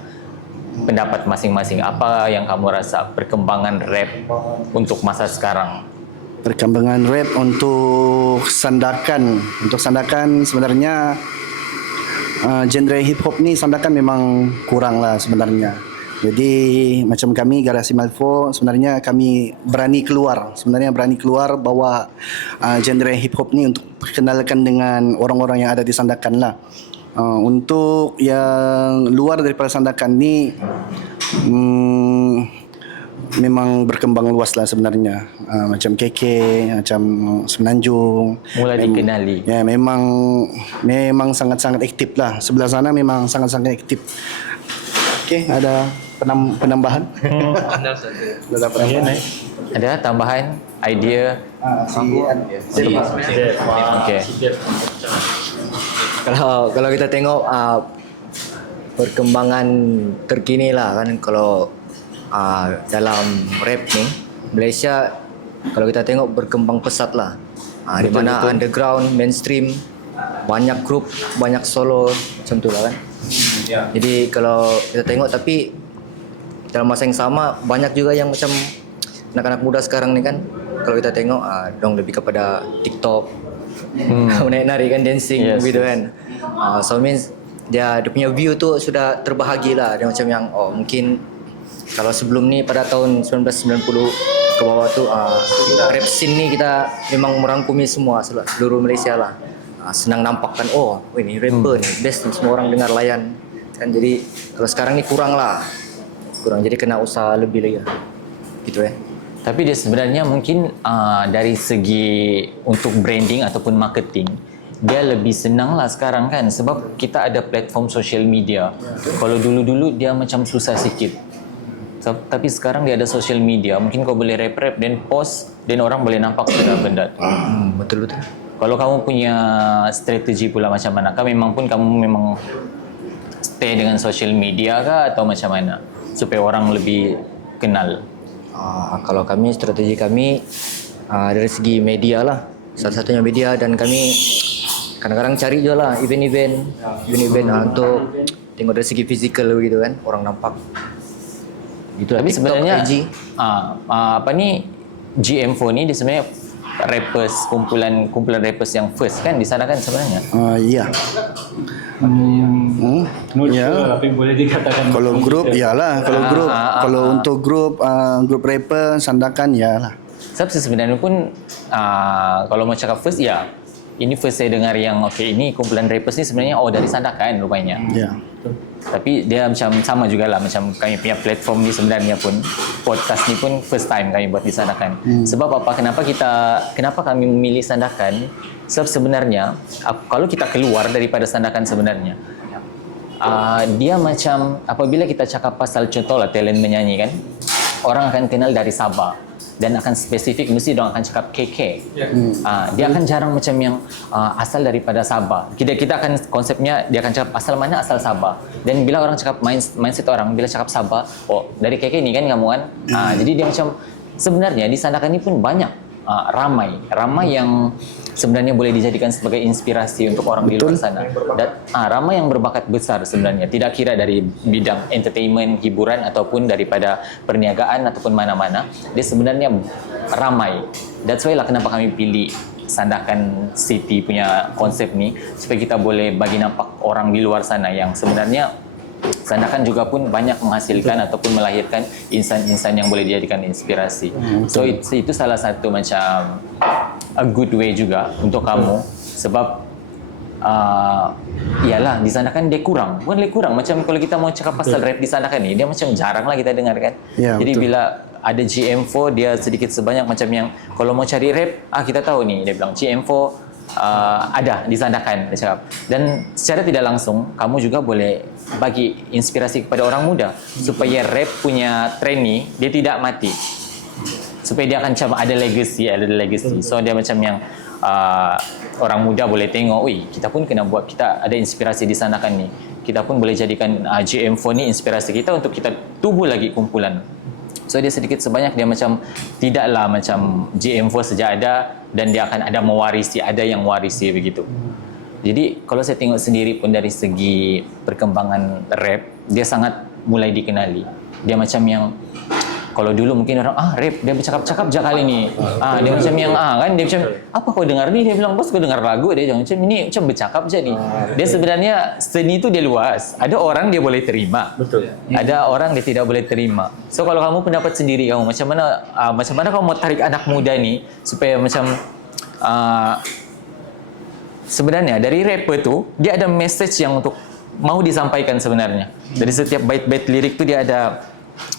Pendapat masing-masing, apa yang kamu rasa perkembangan rap untuk masa sekarang? Perkembangan rap untuk Sandakan. Untuk Sandakan sebenarnya genre hip hop ni Sandakan memang kurang lah sebenarnya. Jadi macam kami Garasi Malfo sebenarnya kami berani keluar bawa genre hip hop ni untuk perkenalkan dengan orang-orang yang ada di Sandakan lah. Untuk yang luar daripada Sandakan ni memang berkembang luas lah sebenarnya. Macam KK, macam Semenanjung. Mulai dikenali. Ya, memang sangat-sangat aktif lah. Sebelah sana memang sangat-sangat aktif. Okey, ada penambahan? Ada penambahan. Ada tambahan idea? Okey. Kalau kita tengok perkembangan terkini lah kan, kalau dalam rap ni Malaysia kalau kita tengok berkembang pesat lah. Di mana underground, mainstream, banyak grup, banyak solo macam tu lah kan. Jadi kalau kita tengok, tapi dalam masa yang sama banyak juga yang macam anak-anak muda sekarang ni kan, kalau kita tengok dong lebih kepada TikTok, menarik kan, dancing gitu kan. So means dia punya view tu sudah terbahagi lah. Dia macam yang mungkin kalau sebelum ni pada tahun 1990 ke bawah tu rap scene ni kita memang merangkumi semua seluruh Malaysia lah. Senang nampak kan, ini rapper ni best ni, semua orang dengar layan kan. Jadi kalau sekarang ni kurang, jadi kena usaha lebih lagi gitu ya. Tapi dia sebenarnya mungkin dari segi untuk branding ataupun marketing, dia lebih senang lah sekarang kan, sebab kita ada platform social media. Kalau dulu-dulu dia macam susah sikit. Tapi sekarang dia ada social media, mungkin kau boleh rap dan post dan orang boleh nampak sudah benda tu. Betul. Kalau kamu punya strategi pula macam mana? Kamu memang stay dengan social media kah atau macam mana supaya orang lebih kenal? Kalau kami, strategi kami dari segi media lah. Salah satunya media, dan kami kadang-kadang cari juga lah event-event untuk tengok dari segi fizikal begitu kan, orang nampak. Gitu lah. Tapi TikTok, sebenarnya IG. apa ni GM4 ni dia sebenarnya rappers, kumpulan rappers yang first kan di sana kan sebenarnya. Ya. Tapi boleh dikatakan Kalau grup iyalah, kalau untuk grup rapper Sandakan iyalah. Sebab sebenarnya pun kalau mau cakap first ya, ini first saya dengar yang ini kumpulan rappers ni sebenarnya dari Sandakan rupanya. Ya. Tapi dia macam sama jugalah macam kami punya platform ni sebenarnya pun podcast ni pun first time kami buat di Sandakan. Sebab apa? Kenapa kami memilih Sandakan? Sebab sebenarnya kalau kita keluar daripada Sandakan sebenarnya dia macam apabila kita cakap pasal contohlah talent menyanyi kan, orang akan kenal dari Sabah. Dan akan spesifik mesti dia akan cakap KK. Dia akan jarang macam yang asal daripada Sabah. Kita akan konsepnya dia akan cakap asal mana, asal Sabah. Dan bila orang cakap mindset orang bila cakap Sabah, dari KK ni kan kamu kan. Jadi dia macam sebenarnya di Sandakan ni pun banyak ramai yang sebenarnya boleh dijadikan sebagai inspirasi untuk orang di luar sana. Dan ramai yang berbakat besar sebenarnya, tidak kira dari bidang entertainment, hiburan ataupun daripada perniagaan ataupun mana-mana, dia sebenarnya ramai. That's why lah kenapa kami pilih Sandakan City punya konsep ni, supaya kita boleh bagi nampak orang di luar sana yang sebenarnya Sandakan juga pun banyak menghasilkan ataupun melahirkan insan-insan yang boleh dijadikan inspirasi. So itu salah satu macam a good way juga untuk kamu, sebab iyalah di Sandakan dia kurang. Bukan dia kurang, macam kalau kita mau cakap pasal rap di Sandakan ni, dia macam jarang lah kita dengar kan. Jadi bila ada GM4, dia sedikit sebanyak macam yang kalau mau cari rap, kita tahu ni, dia bilang GM4 ada di Sandakan, dia cakap. Dan secara tidak langsung kamu juga boleh bagi inspirasi kepada orang muda supaya rap punya trend ni dia tidak mati, supaya dia akan macam ada legacy. So dia macam yang orang muda boleh tengok, kita pun kena buat, kita ada inspirasi di Sandakan ni, kita pun boleh jadikan GM4 ni inspirasi kita untuk kita tubuh lagi kumpulan. So dia sedikit sebanyak dia macam tidaklah macam GM4 saja ada dan dia akan ada mewarisi, ada yang warisi begitu. Jadi kalau saya tengok sendiri pun dari segi perkembangan rap, dia sangat mulai dikenali. Dia macam yang kalau dulu mungkin orang rap dia bercakap-cakap je kali ni. Dia macam yang kan dia macam apa kau dengar ni, dia bilang bos kau dengar lagu, dia macam ini macam bercakap je ni. Dia sebenarnya seni tu dia luas. Ada orang dia boleh terima. Betul. Ada orang dia tidak boleh terima. So kalau kamu pendapat sendiri kamu macam mana kamu mau tarik anak muda ni supaya macam sebenarnya dari rapper tu dia ada message yang untuk mau disampaikan sebenarnya. Dari setiap bait-bait lirik tu dia ada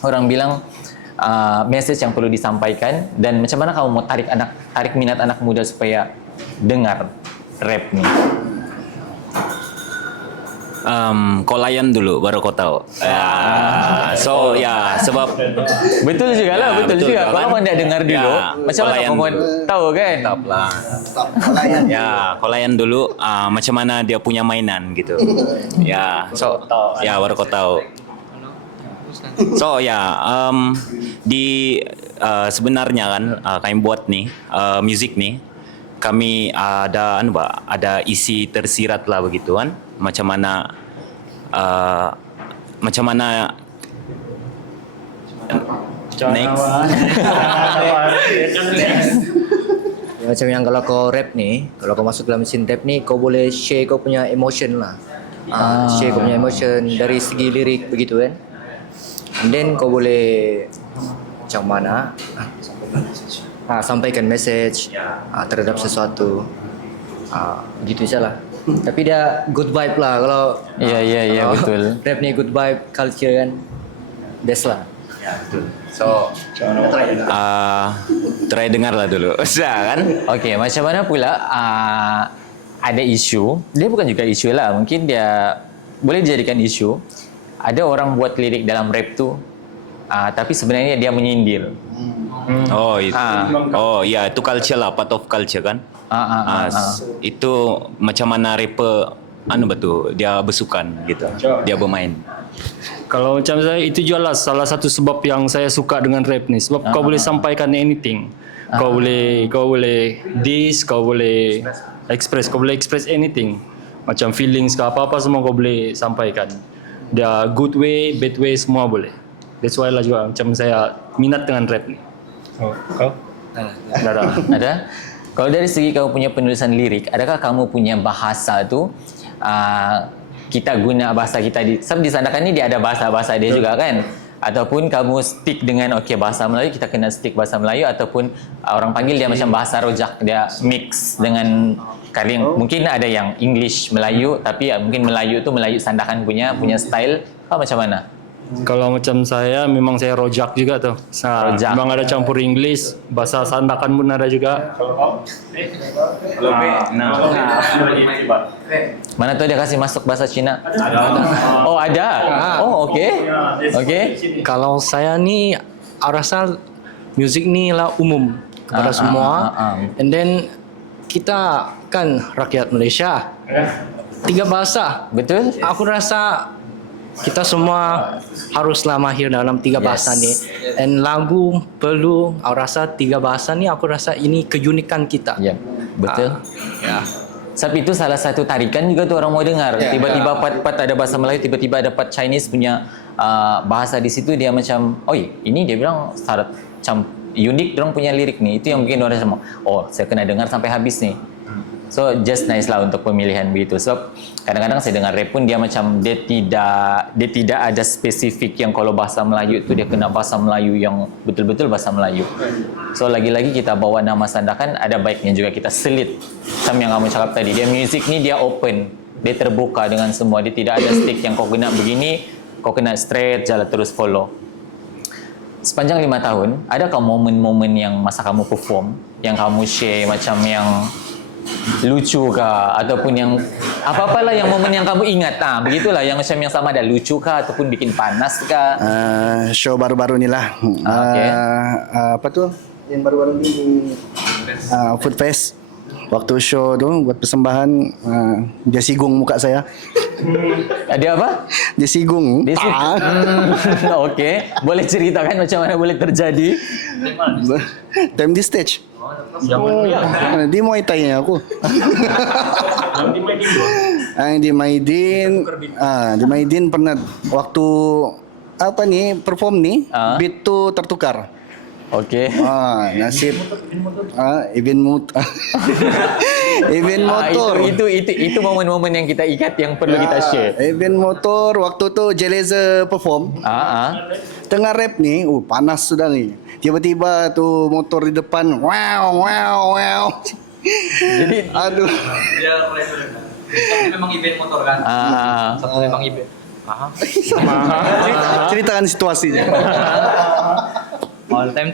orang bilang message yang perlu disampaikan, dan macam mana kamu mau tarik minat anak muda supaya dengar rap ni? Kau layan dulu baru kau tahu. So sebab betul juga lah, betul juga. Kalau kau tidak dengar dulu, macam mana kau mau tahu kan? Kau layan dulu macam mana dia punya mainan gitu. Baru kau tahu. So di sebenarnya kan kami buat nih music nih, kami ada isi tersirat lah begitu kan, macam mana next. Macam yang kalau kau rap nih, kalau kau masuk dalam mesin rap nih, kau boleh share kau punya emotion lah. Share kau punya emotion dari segi lirik begitu kan. And then kau boleh macam mana sampaikan message terhadap sesuatu. Gitu saja lah. Tapi dia good vibe lah kalau betul. Rap ni good vibe culture kan. Best lah. Betul. So try dengar lah dulu. Kan? Okey, macam mana pula ada isu, dia bukan juga isu lah, mungkin dia boleh dijadikan isu. Ada orang buat lirik dalam rap tu tapi sebenarnya dia menyindir. Itu culture lah, part of culture kan. Itu macam mana rapper dia bersukan gitu. Dia bermain. Kalau macam saya itu jualah salah satu sebab yang saya suka dengan rap ni. Sebab kau boleh sampaikan anything. Kau boleh diss, kau boleh express anything. Macam feelings ke apa-apa semua kau boleh sampaikan. Dia good way, bad way semua boleh. That's why lah juga macam saya minat dengan rap ni. Oh, kau? Ada? Kalau dari segi kamu punya penulisan lirik, adakah kamu punya bahasa tu kita guna bahasa kita sebab di Sandakan ni dia ada bahasa-bahasa dia juga kan? Ataupun kamu stick dengan bahasa Melayu, kita kena stick bahasa Melayu, ataupun orang panggil dia macam bahasa rojak, dia mix dengan kalian. Mungkin ada yang English Melayu, tapi mungkin Melayu tu Melayu Sandakan punya style. Macam mana? Kalau macam saya, memang saya rojak juga tuh. Rojak. Memang ada campur English, bahasa Sandakan pun ada juga. Mana tu dia kasih masuk bahasa Cina? Oh ada. Oh okey. Okey. Kalau saya ni, aku rasa muzik ni lah umum kepada semua. And then kita kan rakyat Malaysia, 3 bahasa. Betul? Aku rasa kita semua haruslah mahir dalam 3 bahasa ni. And lagu perlu, aku rasa 3 bahasa ni, aku rasa ini keunikan kita. Ya, betul. Ya. Sebab itu salah satu tarikan juga tu orang mau dengar. Tiba-tiba part ada bahasa Melayu, tiba-tiba ada part Chinese punya bahasa di situ, dia macam, ini dia bilang macam unik dorang punya lirik ni. Itu yang mungkin orang sama, saya kena dengar sampai habis ni. So just nice lah untuk pemilihan begitu. So kadang-kadang saya dengar rap pun dia macam dia tidak ada spesifik yang kalau bahasa Melayu tu dia kena bahasa Melayu yang betul-betul bahasa Melayu. So lagi-lagi kita bawa nama Sandakan, ada baiknya juga kita selit macam yang kamu cakap tadi. Dia music ni dia open, dia terbuka dengan semua. Dia tidak ada stick yang kau kena begini, kau kena straight jalan terus follow. Sepanjang 5 tahun, adakah momen-momen yang masa kamu perform yang kamu share macam yang lucu kah, ataupun yang apa-apalah yang momen yang kamu ingat, begitulah, yang macam yang sama ada lucu kah ataupun bikin panas kah? Show baru-baru ni lah. Apa tu yang baru-baru ni, Food Fest. Waktu show tu buat persembahan, dia sigung muka saya. Ada apa? Dia sigung. Dia Okey, boleh ceritakan macam mana boleh terjadi? Time di stage. Di Muay Thai aku. Di Maidin pernah waktu perform ni, beat tu tertukar. Okey. Nasib event motor. Event motor. Itu momen-momen yang kita ikat yang perlu kita share. Event motor waktu tu Jeleza perform. Tengah rap ni, panas sudah ni. Tiba-tiba tu motor di depan, wow. Jadi aduh. Dia mulai berdengar. Tapi memang event motor kan. Memang event. Ceritakan situasinya. Time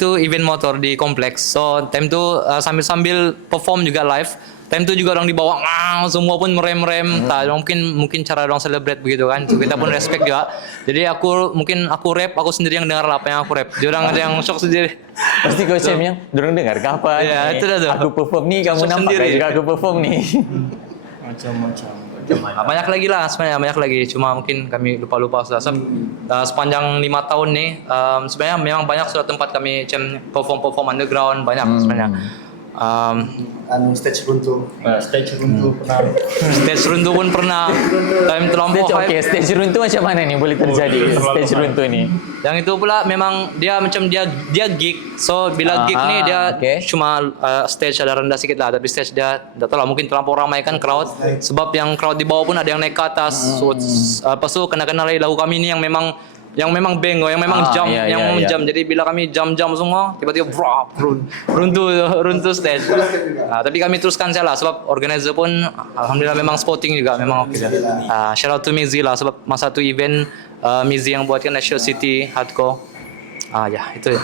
tu event motor di kompleks. So time tu sambil perform juga live. Time tu juga orang dibawa, semua pun merem-rem. Mungkin cara orang celebrate begitu kan. So, kita pun respect juga. Jadi aku rap, aku sendiri yang dengar lah apa yang aku rap. Dia orang ada yang shock sendiri. Pasti kau macam yang dorang dengar ke apa? Ya, itu dah tu. Aku perform ni, kamu nampak sendiri. juga aku perform ni. Macam-macam. Banyak lagi lah sebenarnya, banyak lagi. Cuma mungkin kami lupa-lupa sudah. Sepanjang 5 tahun ni, sebenarnya memang banyak sudah tempat kami macam perform underground, banyak sebenarnya. Stage runtuh. Stage runtuh pernah. Stage runtuh pun pernah. Time terlampau hype. Stage runtuh macam mana ni boleh terjadi? Stage runtuh ni. Yang itu pula memang dia macam dia gig. So bila gig ni dia cuma stage ada rendah sikit lah, tapi stage dia tak tahu lah, mungkin terlampau ramai kan crowd. Sebab yang crowd di bawah pun ada yang naik ke atas. So lepas tu kena lagi lagu kami ni yang memang bengok, yang memang jam, jam. Jadi bila kami jam semua, tiba-tiba runtuh stage. Tapi kami teruskan saja lah, sebab organizer pun alhamdulillah memang sporting juga, memang okey. Shout out to Mizi lah, sebab masa tu event Mizi yang buatkan National City Hardcore. Itu ya.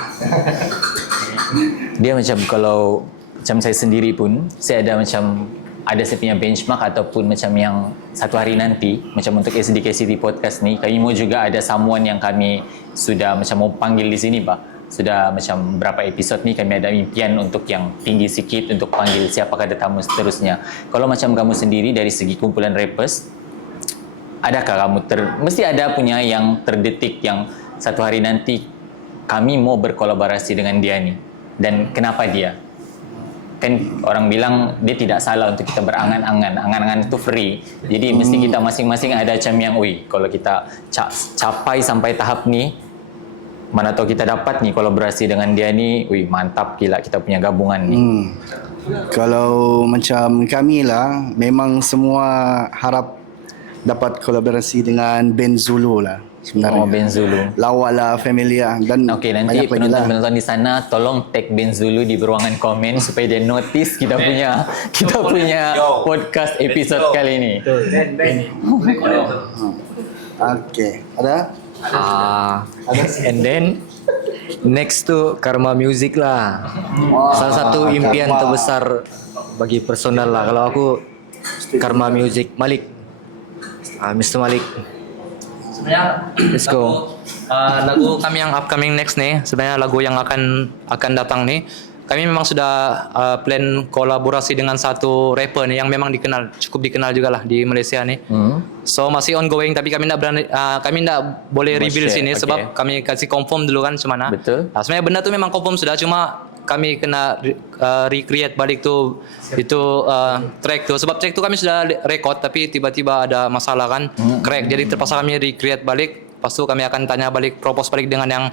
Dia macam kalau macam saya sendiri pun, saya ada macam ada saya punya benchmark ataupun macam yang satu hari nanti macam untuk SDK City Podcast ni, kami mau juga ada someone yang kami sudah macam mau panggil di sini, Pak. sudah macam berapa episod ni kami ada impian untuk yang tinggi sikit untuk panggil siapakah tetamu seterusnya. Kalau macam kamu sendiri dari segi kumpulan rappers, adakah kamu mesti ada punya yang terdetik yang satu hari nanti kami mau berkolaborasi dengan dia ni, dan kenapa dia? Kan orang bilang dia tidak salah untuk kita berangan-angan itu free, jadi mesti kita masing-masing ada macam yang kalau kita capai sampai tahap ni, mana tahu kita dapat ni kolaborasi dengan dia ni, mantap gila kita punya gabungan ni. Kalau macam kami lah, memang semua harap dapat kolaborasi dengan band Zulu lah sebenarnya. Band Zulu. Lawa lah, Familia dan Okey, nanti penonton-penonton di sana tolong tag band Zulu di beruangan komen supaya dia notice kita punya podcast episod kali ini. Okey, ada? And then next to Karma Music lah. Salah satu impian terbesar bagi personal lah. Kalau aku Karma Music, Malik. Mr. Malik. Sebenarnya Let's go. lagu kami yang upcoming next nih, sebenarnya lagu yang akan datang nih, kami memang sudah plan kolaborasi dengan satu rapper nih yang memang cukup dikenal juga lah di Malaysia nih. So masih ongoing, tapi kami tidak boleh reveal sini sebab kami kasih confirm dulu kan cemana. Betul. Sebenarnya benda tu memang confirm sudah, cuma kami kena recreate balik tu itu track tu, sebab track tu kami sudah record tapi tiba-tiba ada masalah kan, crack, jadi terpaksa kami recreate balik. Lepas tu kami akan tanya balik, propose balik dengan yang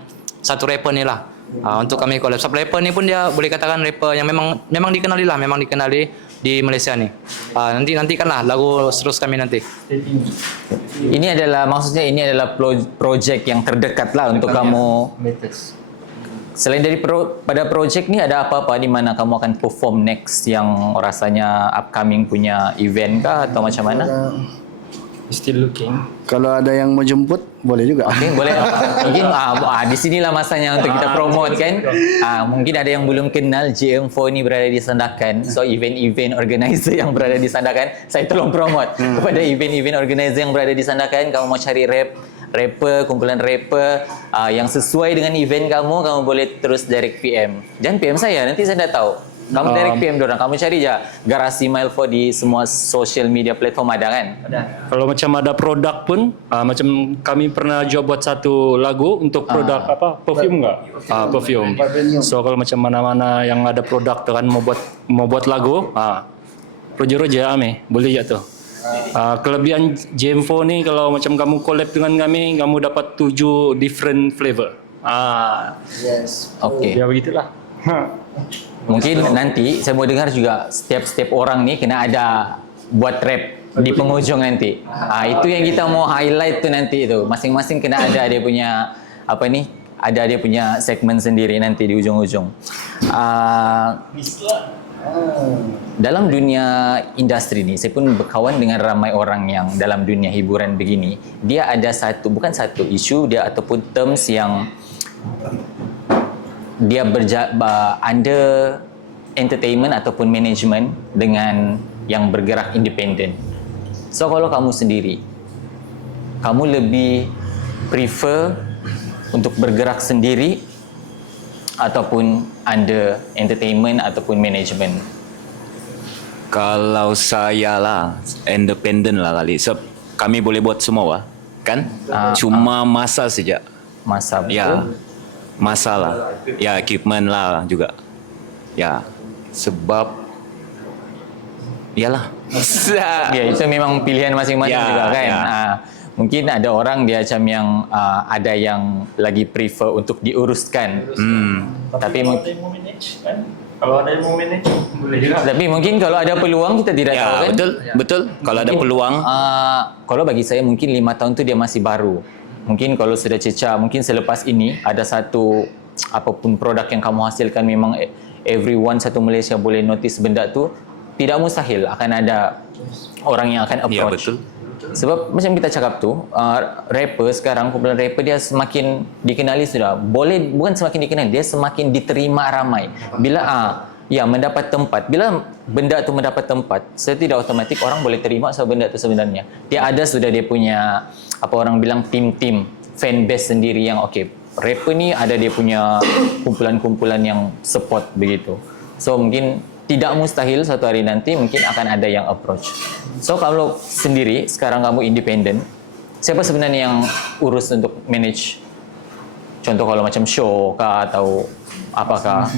satu rapper ni lah. Untuk kami collab. Sebab rapper ni pun dia boleh katakan rapper yang memang dikenali di Malaysia ni. Nantikanlah lagu terus kami nanti. Ini adalah projek yang terdekat lah untuk kamu. Selain dari pada projek ni, ada apa-apa di mana kamu akan perform next yang rasanya upcoming punya event kah atau macam mana? Still looking. Kalau ada yang mau jemput, boleh juga. Okay, boleh. Mungkin di sinilah masanya untuk kita promote kan. Mungkin ada yang belum kenal JM4 ni berada di Sandakan. So event-event organizer yang berada di Sandakan, saya tolong promote kepada event-event organizer yang berada di Sandakan. Kamu mau cari rapper, kumpulan rapper yang sesuai dengan event kamu boleh terus direct PM. Jangan PM saya, nanti saya dah tahu. Kamu direct PM dorang, kamu cari je Garasi Mile 4 di semua social media platform ada kan? Ada. Kalau macam ada produk pun, macam kami pernah job buat satu lagu untuk produk perfume enggak? Perfume. So kalau macam mana-mana yang ada produk tu kan mau buat lagu, roja-roja boleh je tu. Kelebihan JM4 ni kalau macam kamu collab dengan kami, kamu dapat 7 different flavor. Yes. Okey. Ya begitulah. Mungkin nanti saya mau dengar juga setiap orang ni kena ada buat rap di penghujung nanti. Itu yang kita mau highlight tu nanti tu. Masing-masing kena ada dia punya ada dia punya segmen sendiri nanti di ujung-ujung. Dalam dunia industri ni, saya pun berkawan dengan ramai orang yang dalam dunia hiburan begini. Dia ada bukan satu isu dia ataupun terms yang dia under entertainment ataupun management dengan yang bergerak independen. So kalau kamu sendiri, kamu lebih prefer untuk bergerak sendiri ataupun under entertainment ataupun management? Kalau saya lah independen lah kali. Sebab kami boleh buat semua kan? Cuma masa saja. Masa betul? Ya. Masalah. Ya, equipment lah juga. Ya. Sebab iyalah. Ya, itu memang pilihan masing-masing juga kan. Mungkin ada orang dia macam yang ada yang lagi prefer untuk diuruskan. Tapi mungkin Kalau ada yang mau manage, boleh juga. Tapi mungkin kalau ada peluang kita tidak tahu kan. Betul. Kalau ada peluang. Kalau bagi saya mungkin 5 tahun tu dia masih baru. Mungkin kalau sudah cecah, mungkin selepas ini ada satu apapun produk yang kamu hasilkan, memang everyone satu Malaysia boleh notice benda tu, tidak mustahil akan ada orang yang akan approach. Ya, betul. Sebab macam kita cakap tu, rapper sekarang, kumpulan rapper dia semakin dikenali sudah. Bukan semakin dikenali, dia semakin diterima ramai. Bila mendapat tempat. Bila benda tu mendapat tempat, secara otomatik orang boleh terima sebab benda tu sebenarnya. Dia ada sudah dia punya apa orang bilang tim fan base sendiri yang okey, rapper ni ada dia punya kumpulan-kumpulan yang support begitu. So mungkin tidak mustahil satu hari nanti mungkin akan ada yang approach. So kalau sendiri sekarang kamu independen, siapa sebenarnya yang urus untuk manage? Contoh kalau macam show kah atau apakah?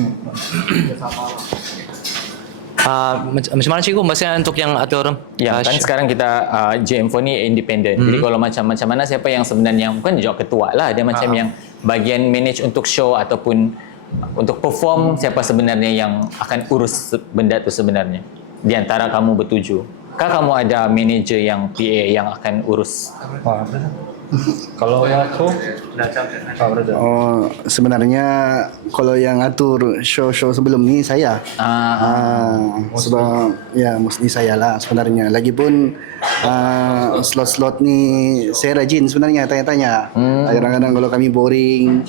Macam mana cikgu maksudnya untuk yang atur? Ya kan sekarang kita JM4 ni independen. Jadi kalau macam mana siapa yang sebenarnya bukan juga ketua lah, dia macam yang bagian manage untuk show ataupun untuk perform, siapa sebenarnya yang akan urus benda tu sebenarnya di antara kamu bertujuh? Kah kamu ada manager yang PA yang akan urus? Kalau yang aku, Sebenarnya kalau yang atur show-show sebelum ni saya. Sebab ya mostly saya lah sebenarnya. Lagipun slot-slot ni saya rajin sebenarnya tanya-tanya. Kadang-kadang kalau kami boring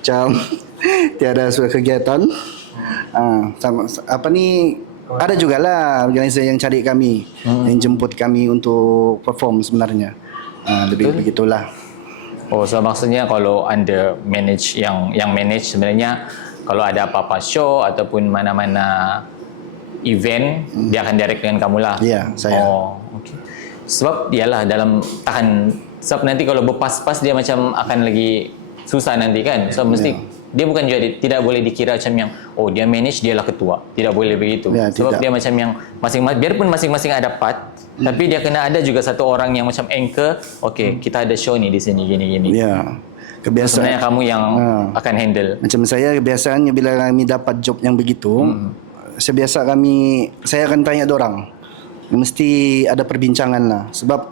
macam tiada suatu kegiatan, ada jugalah organizer yang cari kami, yang jemput kami untuk perform sebenarnya. Lebih begitulah. Oh, so maksudnya kalau anda manage yang manage sebenarnya kalau ada apa-apa show ataupun mana-mana event dia akan direct dengan kamu lah. Ya, saya. Oh, okey. Sebab dialah dalam sebab nanti kalau berpas-pas dia macam akan lagi susah nanti kan. So mesti dia bukan juga tidak boleh dikira macam yang dia manage dialah ketua. Tidak boleh begitu. Ya, sebab tidak. dia macam yang masing-masing biarpun masing-masing ada part tapi dia kena ada juga satu orang yang macam anchor. Okey, kita ada show ni di sini gini-gini. Ya. Kebiasaan Sebenarnya kamu yang akan handle. macam saya kebiasaannya bila kami dapat job yang begitu, saya akan tanya dorang. Mesti ada perbincangan lah sebab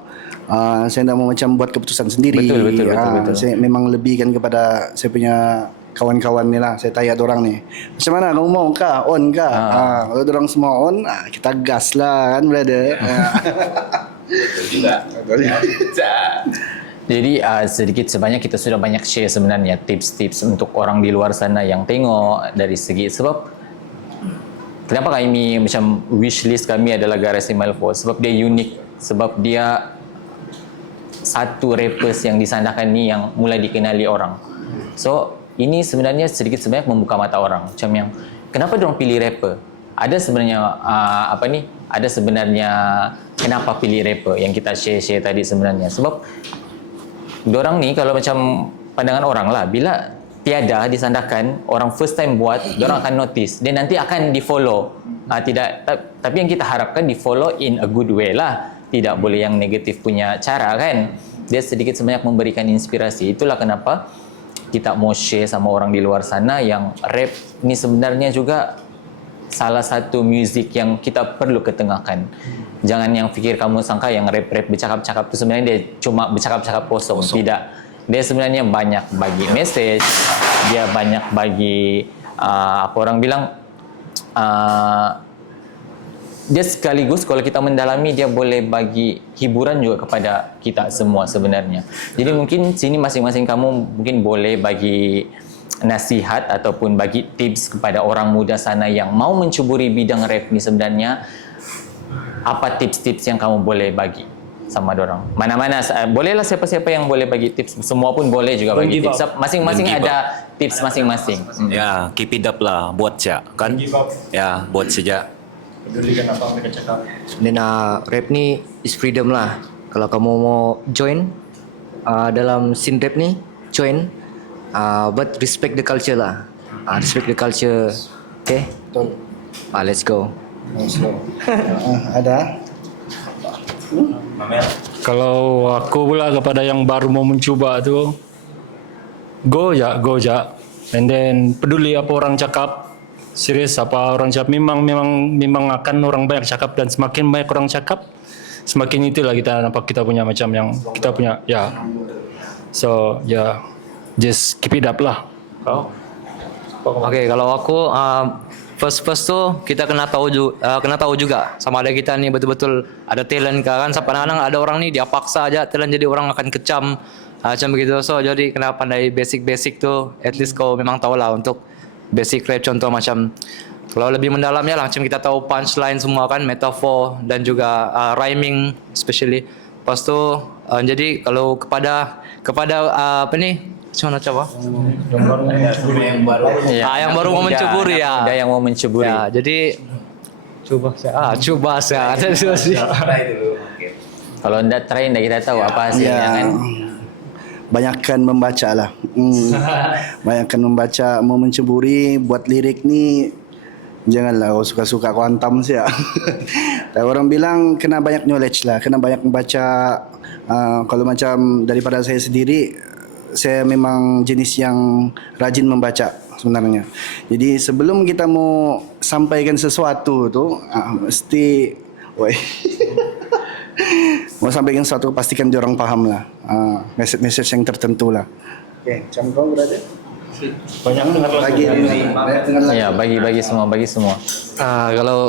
saya tak mau macam buat keputusan sendiri. Betul. Saya memang lebihkan kepada saya punya kawan-kawan ni lah. Saya tanya dorang ni, macam mana kamu mau kah? On kah? Kalau dorang semua on, kita gas lah kan brother. Jadi sedikit sebanyak kita sudah banyak share sebenarnya tips-tips untuk orang di luar sana yang tengok dari segi sebab kenapa kami macam wishlist kami adalah Garasi Malfoy sebab dia unik, sebab dia satu rappers yang disandarkan ni yang mulai dikenali orang. So ini sebenarnya sedikit sebanyak membuka mata orang macam yang kenapa diorang pilih rapper. Ada sebenarnya ada sebenarnya kenapa pilih rapper yang kita share tadi sebenarnya sebab diorang ni kalau macam pandangan orang lah, bila tiada disandarkan, orang first time buat, diorang akan notice dan nanti akan di follow. Tapi yang kita harapkan di follow in a good way lah, tidak boleh yang negatif punya cara kan. Dia sedikit sebanyak memberikan inspirasi. Itulah kenapa kita mau share sama orang di luar sana yang rap ni sebenarnya juga salah satu muzik yang kita perlu ketengahkan. Jangan yang fikir kamu sangka yang rap-rap bercakap-cakap tu sebenarnya dia cuma bercakap-cakap kosong. Tidak. Dia sebenarnya banyak bagi message, dia banyak bagi orang bilang dia sekaligus kalau kita mendalami dia boleh bagi hiburan juga kepada kita semua sebenarnya. Jadi mungkin sini masing-masing kamu mungkin boleh bagi nasihat ataupun bagi tips kepada orang muda sana yang mau mencuburi bidang rap ni sebenarnya. Apa tips-tips yang kamu boleh bagi sama dorang? Mana-mana bolehlah siapa-siapa yang boleh bagi tips, semua pun boleh juga bagi tips. Masing-masing ada tips masing-masing. Ya, keep it up lah, buat saja kan? Ya, buat saja. pedulikan apa mereka cakap. Dan rap ni is freedom lah. Kalau kamu mau join dalam scene rap ni, join. But respect the culture lah. Respect the culture. Okay? Betul. Let's go. Ada? Kalau aku pula kepada yang baru mau mencuba tu, go je. And then peduli apa orang cakap, serius apa orang cakap, memang akan orang banyak cakap, dan semakin banyak orang cakap, semakin itulah kita nampak kita punya macam yang kita punya So just keep it up lah. Okay, kalau aku first tu kita kena tahu juga sama ada kita ni betul-betul ada talent ke kan. Kadang-kadang ada orang ni dia paksa aja talent jadi orang akan kecam macam begitu. So jadi kena pandai basic tu, at least kau memang tahu lah untuk basic rap. Contoh macam kalau lebih mendalamnya lah, macam kita tahu punchline semua kan, metafor dan juga rhyming especially. Lepas tu jadi kalau kepada Macam mana coba? Ya, yang baru mau menceburi ya. Ada yang mau menceburi. Ya, jadi coba saya. Kalau anda try, anda kita tahu apa hasilnya kan. Banyakkan membaca lah. Banyakkan membaca, mau menceburi, buat lirik ni janganlah kau suka-suka kau hantam sih ya. Tapi orang bilang kena banyak knowledge lah, kena banyak membaca. Kalau macam daripada saya sendiri, saya memang jenis yang rajin membaca sebenarnya. Jadi sebelum kita mau sampaikan sesuatu tu, mesti, mau sampaikan sesuatu pastikan dia orang faham lah. Message yang tertentu lah. Okay, macam kau berada? Banyak dengar lagu. Banyak dengar lagi. Ya, bagi semua.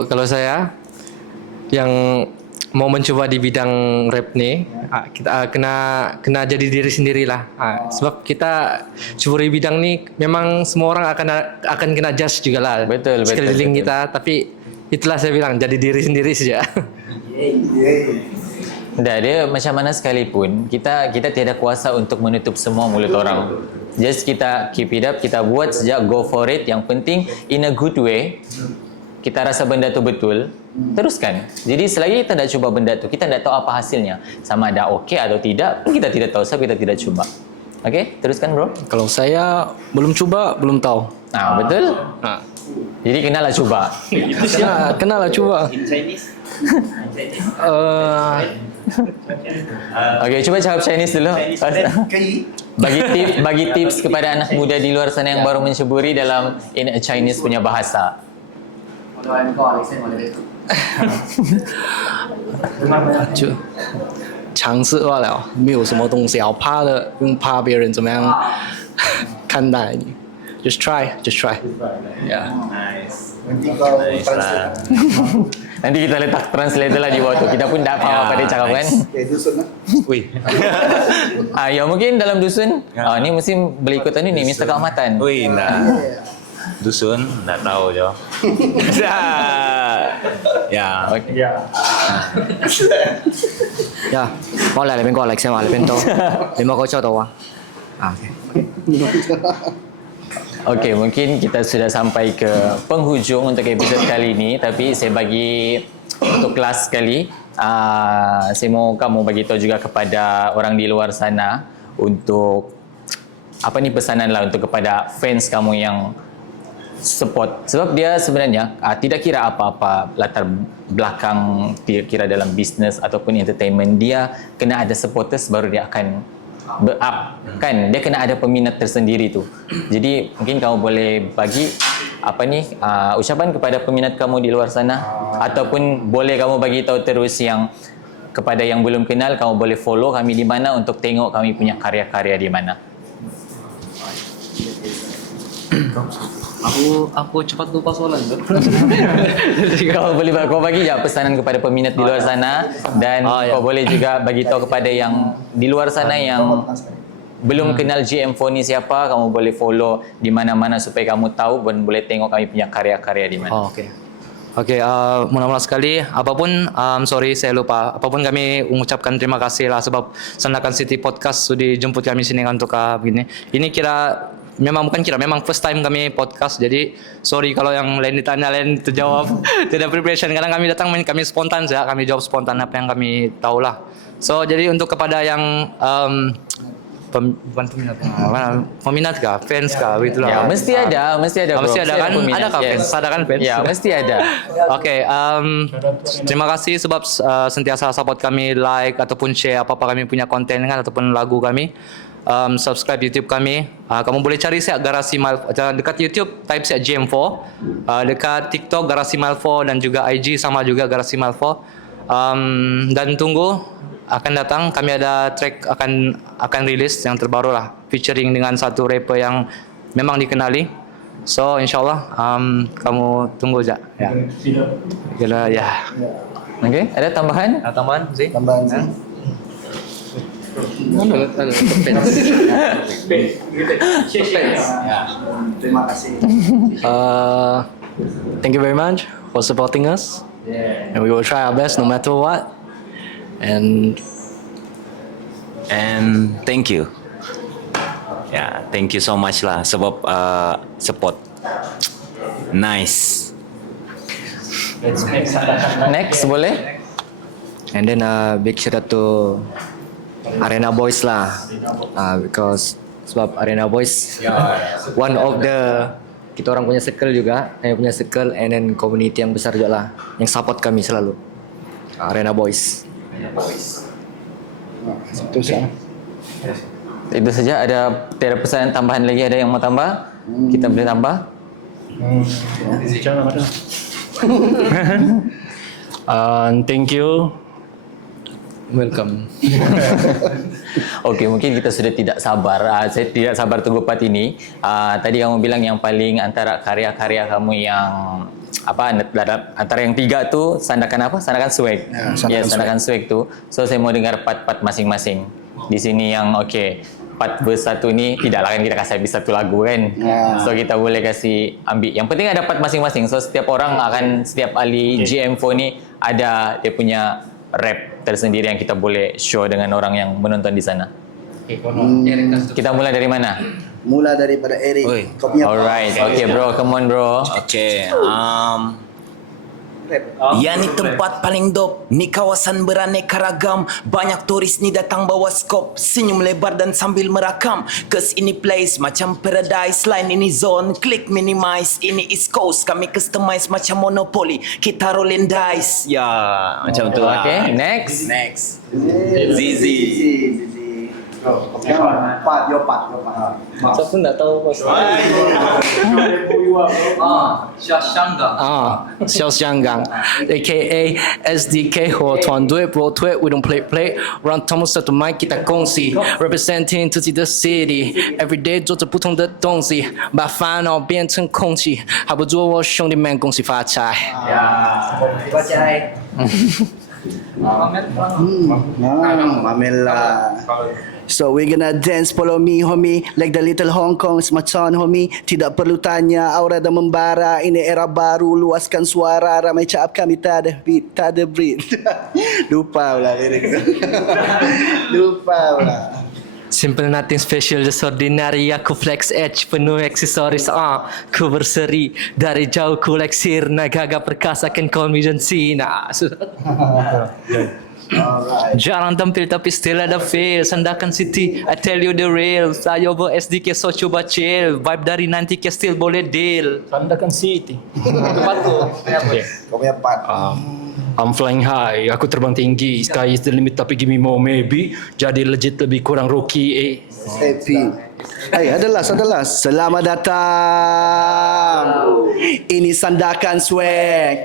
Kalau saya yang mau mencoba di bidang rap nih, kita kena jadi diri sendirilah. Sebab kita curi bidang nih memang semua orang akan kena judge juga lah. Betul. Sekeliling kita, tapi itulah saya bilang jadi diri sendiri saja. Dah, dia macam mana sekalipun kita tiada kuasa untuk menutup semua mulut orang. Just kita keep it up, kita buat sejak, go for it. Yang penting in a good way. Kita rasa benda tu betul, teruskan. Jadi selagi kita tak cuba benda tu, kita tak tahu apa hasilnya. Sama ada okey atau tidak, kita tidak tahu sebab kita tidak cuba. Okey, teruskan bro. Kalau saya belum cuba, belum tahu. Betul? Jadi kenalah cuba. Kenalah cuba. Okey, cuba cakap Chinese dulu. Bagi tips kepada anak muda di luar sana yang baru menceburi dalam in a Chinese punya bahasa. 就尝试罢了，没有什么东西好怕的，不用怕别人怎么样看待你。Just try. Yeah. Nanti kita letak translator lah di bawah tu. Kita pun tak faham apa dia cakap kan. Wih. Ya mungkin dalam dusun. Ni mesti boleh ikutan ni Mr. Keamatan. Wih, nah. Dusun, nggak tahu jo. Ya. Okay. Ya, 我嚟邊個嚟先話你邊度？你冇嗰度啊？Okay. Okey, mungkin kita sudah sampai ke penghujung untuk episod kali ini. Tapi saya bagi untuk kelas sekali, saya mau kamu bagi tahu juga kepada orang di luar sana untuk apa ni pesanan lah untuk kepada fans kamu yang support. Sebab dia sebenarnya tidak kira apa-apa latar belakang, tidak kira dalam bisnes ataupun entertainment, dia kena ada supporters baru dia akan up kan, dia kena ada peminat tersendiri tu. Jadi mungkin kamu boleh bagi apa ni ucapan kepada peminat kamu di luar sana, ataupun boleh kamu bagi tahu terus yang kepada yang belum kenal, kamu boleh follow kami di mana untuk tengok kami punya karya-karya di mana. Aku cepat lupa soalan tu. Kau bagi je pesanan kepada peminat di luar sana, dan kau boleh juga bagi tahu kepada yang di luar sana yang belum kenal GM4 ni siapa, kamu boleh follow di mana-mana supaya kamu tahu dan boleh tengok kami punya karya-karya di mana. Okey, mula-mula sekali, apapun, sorry saya lupa. Apapun kami mengucapkan terima kasih lah sebab Sandakan City Podcast sudah jemput kami sini untuk begini. Ini memang first time kami podcast. Jadi sorry kalau yang lain ditanya lain terjawab tidak preparation. Kadang kami datang kami spontan saja, kami jawab spontan apa yang kami tahu lah. So jadi untuk kepada yang peminat kah, fans kah, begitulah. Ya, mesti ada bro. Mesti ada kan? peminat. Ada kah fans? Ada kan fans? Ya, mesti ada. Okey, terima kasih sebab sentiasa support kami, like ataupun share apa-apa kami punya konten kan ataupun lagu kami. Subscribe YouTube kami. Kamu boleh cari saya Garasi Mile dekat YouTube, type saya GM4. Dekat TikTok Garasi Mile 4 dan juga IG sama juga Garasi Mile 4. Dan tunggu akan datang, kami ada track akan rilis yang terbaru lah, featuring dengan satu rapper yang memang dikenali. So insyaallah kamu tunggu aja ya. Gila ya. Okey, ada tambahan? Tambahan sih? Tambahan sih. Terima kasih. Thank you very much for supporting us. And we will try our best no matter what. And And thank you. Ya, thank you so much lah sebab support. Nice. Next boleh? And then big shout out to Arena Boys lah, because sebab Arena Boys one of the kita orang punya circle juga, punya circle and then community yang besar juga lah yang support kami selalu. Arena Boys. Itu saja. Itu saja. Tiada pesanan tambahan lagi? Ada yang mau tambah? Kita boleh tambah. Thank you. Welcome. Okey, mungkin kita sudah tidak sabar. Saya tidak sabar tunggu part ini. Tadi kamu bilang yang paling antara karya-karya kamu yang antara yang 3 tu sandakan apa? Sandakan swag. Sandakan swag tu. So saya mau dengar part-part masing-masing. Di sini yang part verse 1 ni tidaklah kan kita kasih habis satu lagu kan. So kita boleh kasih ambil. Yang penting ada part masing-masing. So setiap orang akan, setiap ahli GM4 ni ada dia punya rap tersendiri yang kita boleh show dengan orang yang menonton di sana. Kita mulai dari mana? Mula daripada Eric. Kau punya Alright, okay bro, come on bro. Okay. Ya ni tempat paling dop, ni kawasan beraneka ragam. Banyak turis ni datang bawa skop, senyum lebar dan sambil merakam. Cause ini place macam paradise, lain ini zone, klik minimize. Ini East Coast, kami customize macam Monopoly, kita rolling dice. Ya, macam tu lah. Okay, next. Zizi. Part. Siapa nak tahu pasal? Xiao Xianggang, aka SDK 和团队 bro 推 we don't play让他们手的麦给他恭喜 representing 自己的 city every day 做着不同的东西把烦恼变成空气还不祝我兄弟们恭喜发财 Mamela. So we're gonna dance, follow me homie, like the little Hong Kong semacam homie. Tidak perlu tanya, aura dah membara. Ini era baru, luaskan suara. Ramai cap kami tak ada beat, tak ada beat. Lupa pula lirik tu. Lupa pula. Simple nothing special, just ordinary. Aku flex edge, penuh aksesoris. Ku berseri dari jauh, ku like sirna. Gagah perkasa, can call me John Cena. Jarang tampil tapi still ada feel. Sandakan City, I tell you the real. Saya over SDK so coba chill. Vibe dari nanti ke still boleh deal. Sandakan City. Kau punya part. I'm flying high, aku terbang tinggi. Sky is the limit tapi give me more maybe. Jadi legit lebih kurang rookie Happy. Hai, adalah. Selamat datang. Ini Sandakan Swag,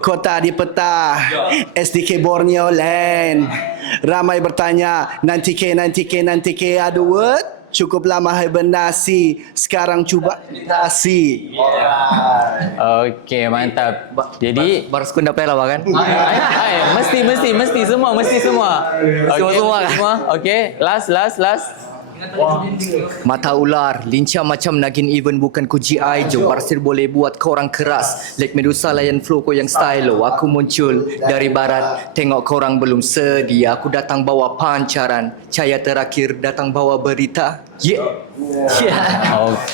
kota di peta, SDK Borneo Land. Ramai bertanya, nanti ke ada word? Cukup lama hibernasi, sekarang cuba meditasi. Okay, mantap. Jadi Baru sekundap lah kan? mesti semua. Okay, semua. Okay, last. Mata ular, lincah macam nagin even bukan ku GI Joe. Barsir boleh buat korang keras, like Medusa layan flow ko yang stylo. Aku muncul dari barat, tengok korang belum sedia. Aku datang bawa pancaran, cahaya terakhir datang bawa berita.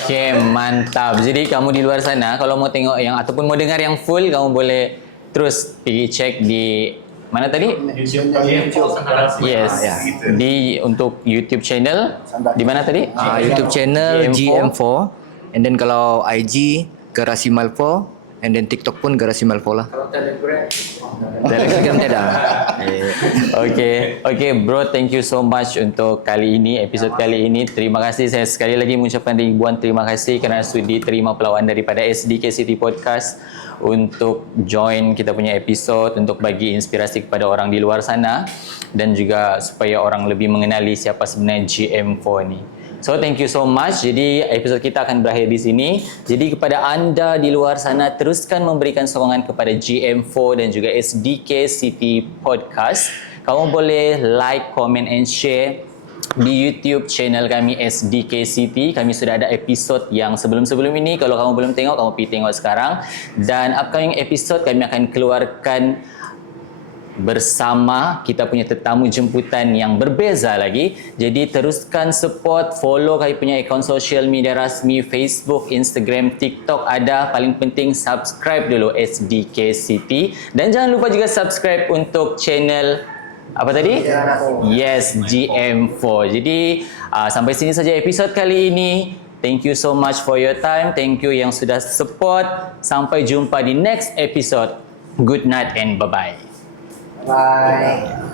Okay, mantap. Jadi kamu di luar sana kalau mau tengok yang ataupun mau dengar yang full, kamu boleh terus pergi cek di mana tadi? Yes. Di untuk YouTube channel di mana tadi? YouTube channel GM4. And then kalau IG Garasi Malfo. And then TikTok pun Garasi Malfo lah. Telegram tidak. Okay bro, thank you so much untuk kali ini, episod kali ini. Terima kasih, saya sekali lagi mengucapkan ribuan terima kasih kerana sudi terima pelawaan daripada SDK City Podcast untuk join kita punya episod, untuk bagi inspirasi kepada orang di luar sana dan juga supaya orang lebih mengenali siapa sebenarnya GM4 ni. So thank you so much. Jadi episod kita akan berakhir di sini. Jadi kepada anda di luar sana, teruskan memberikan sokongan kepada GM4 dan juga SDK City Podcast. Kamu boleh like, comment and share di YouTube channel kami SDK City. Kami sudah ada episod yang sebelum-sebelum ini. Kalau kamu belum tengok, kamu pergi tengok sekarang. Dan upcoming episod kami akan keluarkan bersama kita punya tetamu jemputan yang berbeza lagi. Jadi teruskan support, follow kami punya akaun social media rasmi, Facebook, Instagram, TikTok ada. Paling penting subscribe dulu SDK City. Dan jangan lupa juga subscribe untuk channel apa tadi? Yes, GM4. Jadi sampai sini saja episod kali ini. Thank you so much for your time. Thank you yang sudah support. Sampai jumpa di next episode. Good night and bye-bye. Bye.